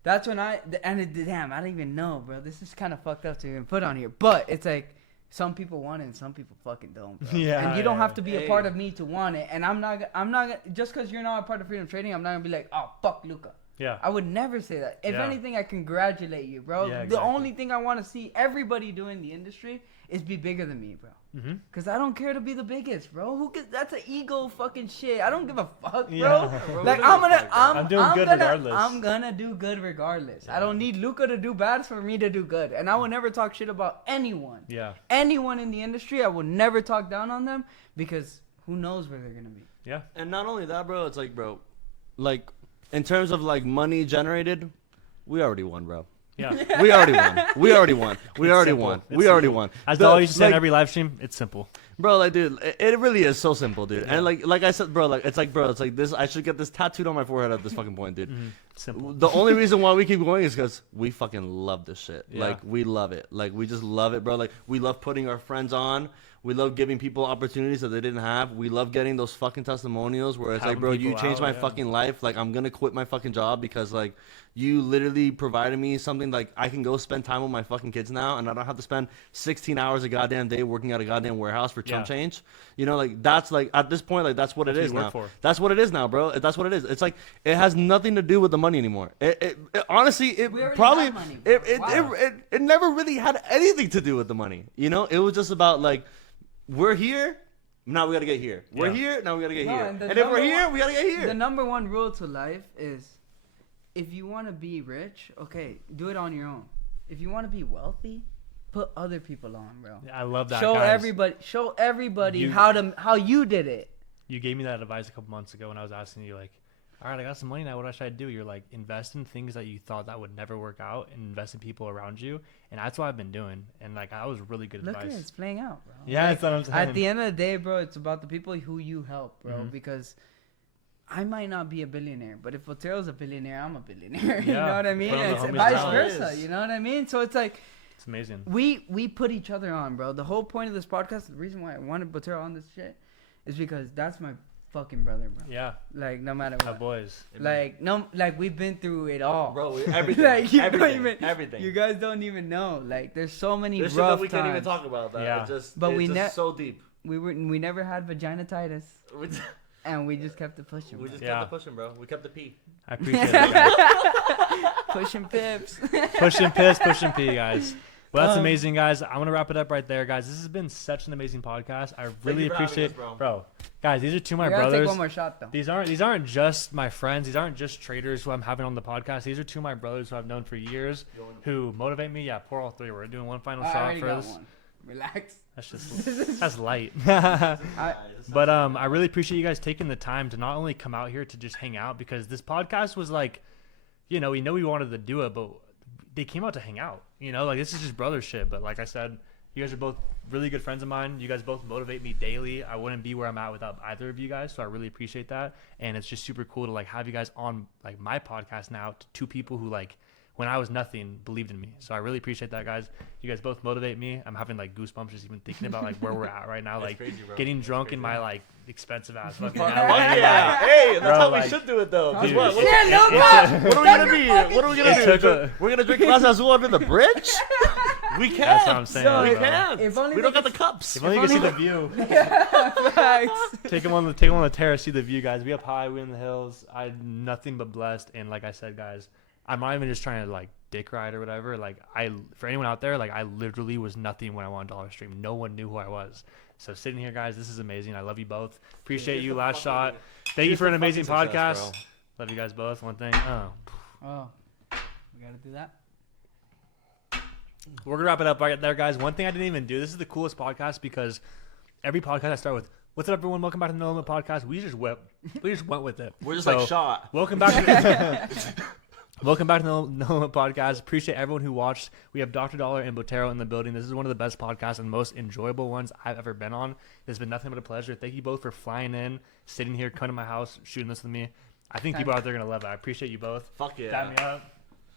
that's when damn, I don't even know, bro. This is kind of fucked up to even put on here. But it's like, some people want it and some people fucking don't, bro. Yeah. And you don't have to be a part of me to want it. And I'm not just because you're not a part of Freedom Trading, I'm not gonna be like, oh, fuck Luca. Yeah. I would never say that. If anything, I congratulate you, bro. Yeah, exactly. The only thing I want to see everybody do in the industry is be bigger than me, bro. Because I don't care to be the biggest, bro. That's an ego fucking shit. I don't give a fuck, bro. Like, I'm doing good regardless. I'm gonna do good regardless. Yeah. I don't need Luca to do bad for me to do good. And I will never talk shit about anyone. Yeah. Anyone in the industry, I will never talk down on them because who knows where they're gonna be. Yeah. And not only that, bro, it's like, bro, like, in terms of like money generated, we already won, bro. Yeah. We already won. As I always say in every live stream, it's simple. Bro, like, dude, it really is so simple, dude. Yeah. And like I said, bro, like it's like this. I should get this tattooed on my forehead at this fucking point, dude. Simple. The only reason why we keep going is because we fucking love this shit. Yeah. Like, we love it. Like, we just love it, bro. Like, we love putting our friends on. We love giving people opportunities that they didn't have. We love getting those fucking testimonials where it's like, bro, you changed my fucking life. Like, I'm gonna quit my fucking job because like you literally provided me something. Like, I can go spend time with my fucking kids now, and I don't have to spend 16 hours a goddamn day working at a goddamn warehouse for chump change. You know, like, that's like, at this point, like, that's what it is now. That's what it is now, bro. That's what it is. It's like, it has nothing to do with the money anymore. It honestly, it probably money, it never really had anything to do with the money. You know, it was just about like, we're here, now we gotta get here. We're here, now we gotta get here. And if we're here, we gotta get here. The number one rule to life is, if you want to be rich, okay, do it on your own. If you want to be wealthy, put other people on, bro. Yeah, I love that. Show everybody how you did it. You gave me that advice a couple months ago when I was asking you, like, all right, I got some money now. What should I do? You're like, invest in things that you thought that would never work out, and invest in people around you. And that's what I've been doing. And like, that was really good advice. Look, it's playing out, bro. Yeah, that's what I'm saying. At the end of the day, bro, it's about the people who you help, bro. Because I might not be a billionaire, but if Botero's a billionaire, I'm a billionaire. You know what I mean? It's vice versa. You know what I mean? So it's like, it's amazing. We put each other on, bro. The whole point of this podcast, the reason why I wanted Botero on this shit, is because that's my fucking brother, bro. Yeah. Like, no matter what. My boys. Like, no, like, we've been through it all. Bro, everything. Like, everything. You guys don't even know. Like, there's so many rough that we times. can't even talk about that. Yeah. It's just so deep. We never had vaginititis. And we just kept it pushing. We just kept it pushing, bro. We kept the pee. I appreciate that. Pushing pips. Pushing piss, pushing pee, guys. Well, that's amazing, guys. I'm going to wrap it up right there, guys. This has been such an amazing podcast. I really appreciate it. Bro, guys, these are two of my brothers. Take one more shot, though. These aren't just my friends. These aren't just traders who I'm having on the podcast. These are two of my brothers who I've known for years who motivate me. Yeah, pour all three. We're doing one final shot first. One. Relax. That's light. But I really appreciate you guys taking the time to not only come out here to just hang out, because this podcast was like, you know we wanted to do it, but they came out to hang out. You know, like, this is just brother shit. But like I said, you guys are both really good friends of mine. You guys both motivate me daily. I wouldn't be where I'm at without either of you guys. So I really appreciate that. And it's just super cool to like have you guys on like my podcast now, to two people who, like, when I was nothing, believed in me. So I really appreciate that, guys. You guys both motivate me. I'm having like goosebumps just even thinking about like where we're at right now. Like, crazy, getting drunk in my like expensive ass fucking yeah. Hey, that's how we should do it though. Dude, what are we gonna be? What are we gonna do? We're gonna drink Glass Azul under the bridge? We can. That's what I'm saying. So, we can. We don't got the cups. If only you could see the view. Take them on the terrace, see the view, guys. We up high, we in the hills. I'm nothing but blessed. And like I said, guys, I'm not even just trying to like dick ride or whatever. Like for anyone out there, like I literally was nothing when I won dollar stream. No one knew who I was. So sitting here, guys, this is amazing. I love you both. Appreciate you. Last shot. Thank you for an amazing podcast. Success, love you guys both. One thing. Oh, we gotta do that. We're gonna wrap it up right there, guys. One thing I didn't even do. This is the coolest podcast because every podcast I start with, "What's up, everyone? Welcome back to the No Limit Podcast." We just went with it. We're just like shot. Welcome back. Welcome back to the No Limit Podcast. Appreciate everyone who watched. We have Dr. Dollar and Botero in the building. This is one of the best podcasts and most enjoyable ones I've ever been on. It's been nothing but a pleasure. Thank you both for flying in, sitting here, coming to my house, shooting this with me. I think people out there are going to love it. I appreciate you both. Fuck yeah. Dap me up.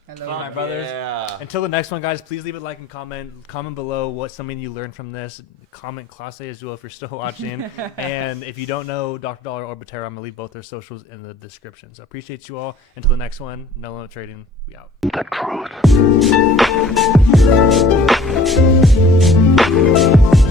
Hello, my brothers. Yeah. Until the next one, guys, please leave a like and comment below what's something you learned from this. Comment class A as well if you're still watching. And if you don't know Dr. Dollar or Botero, I'm going to leave both their socials in the description. So appreciate you all. Until the next one, No Limit Trading. We out. The truth.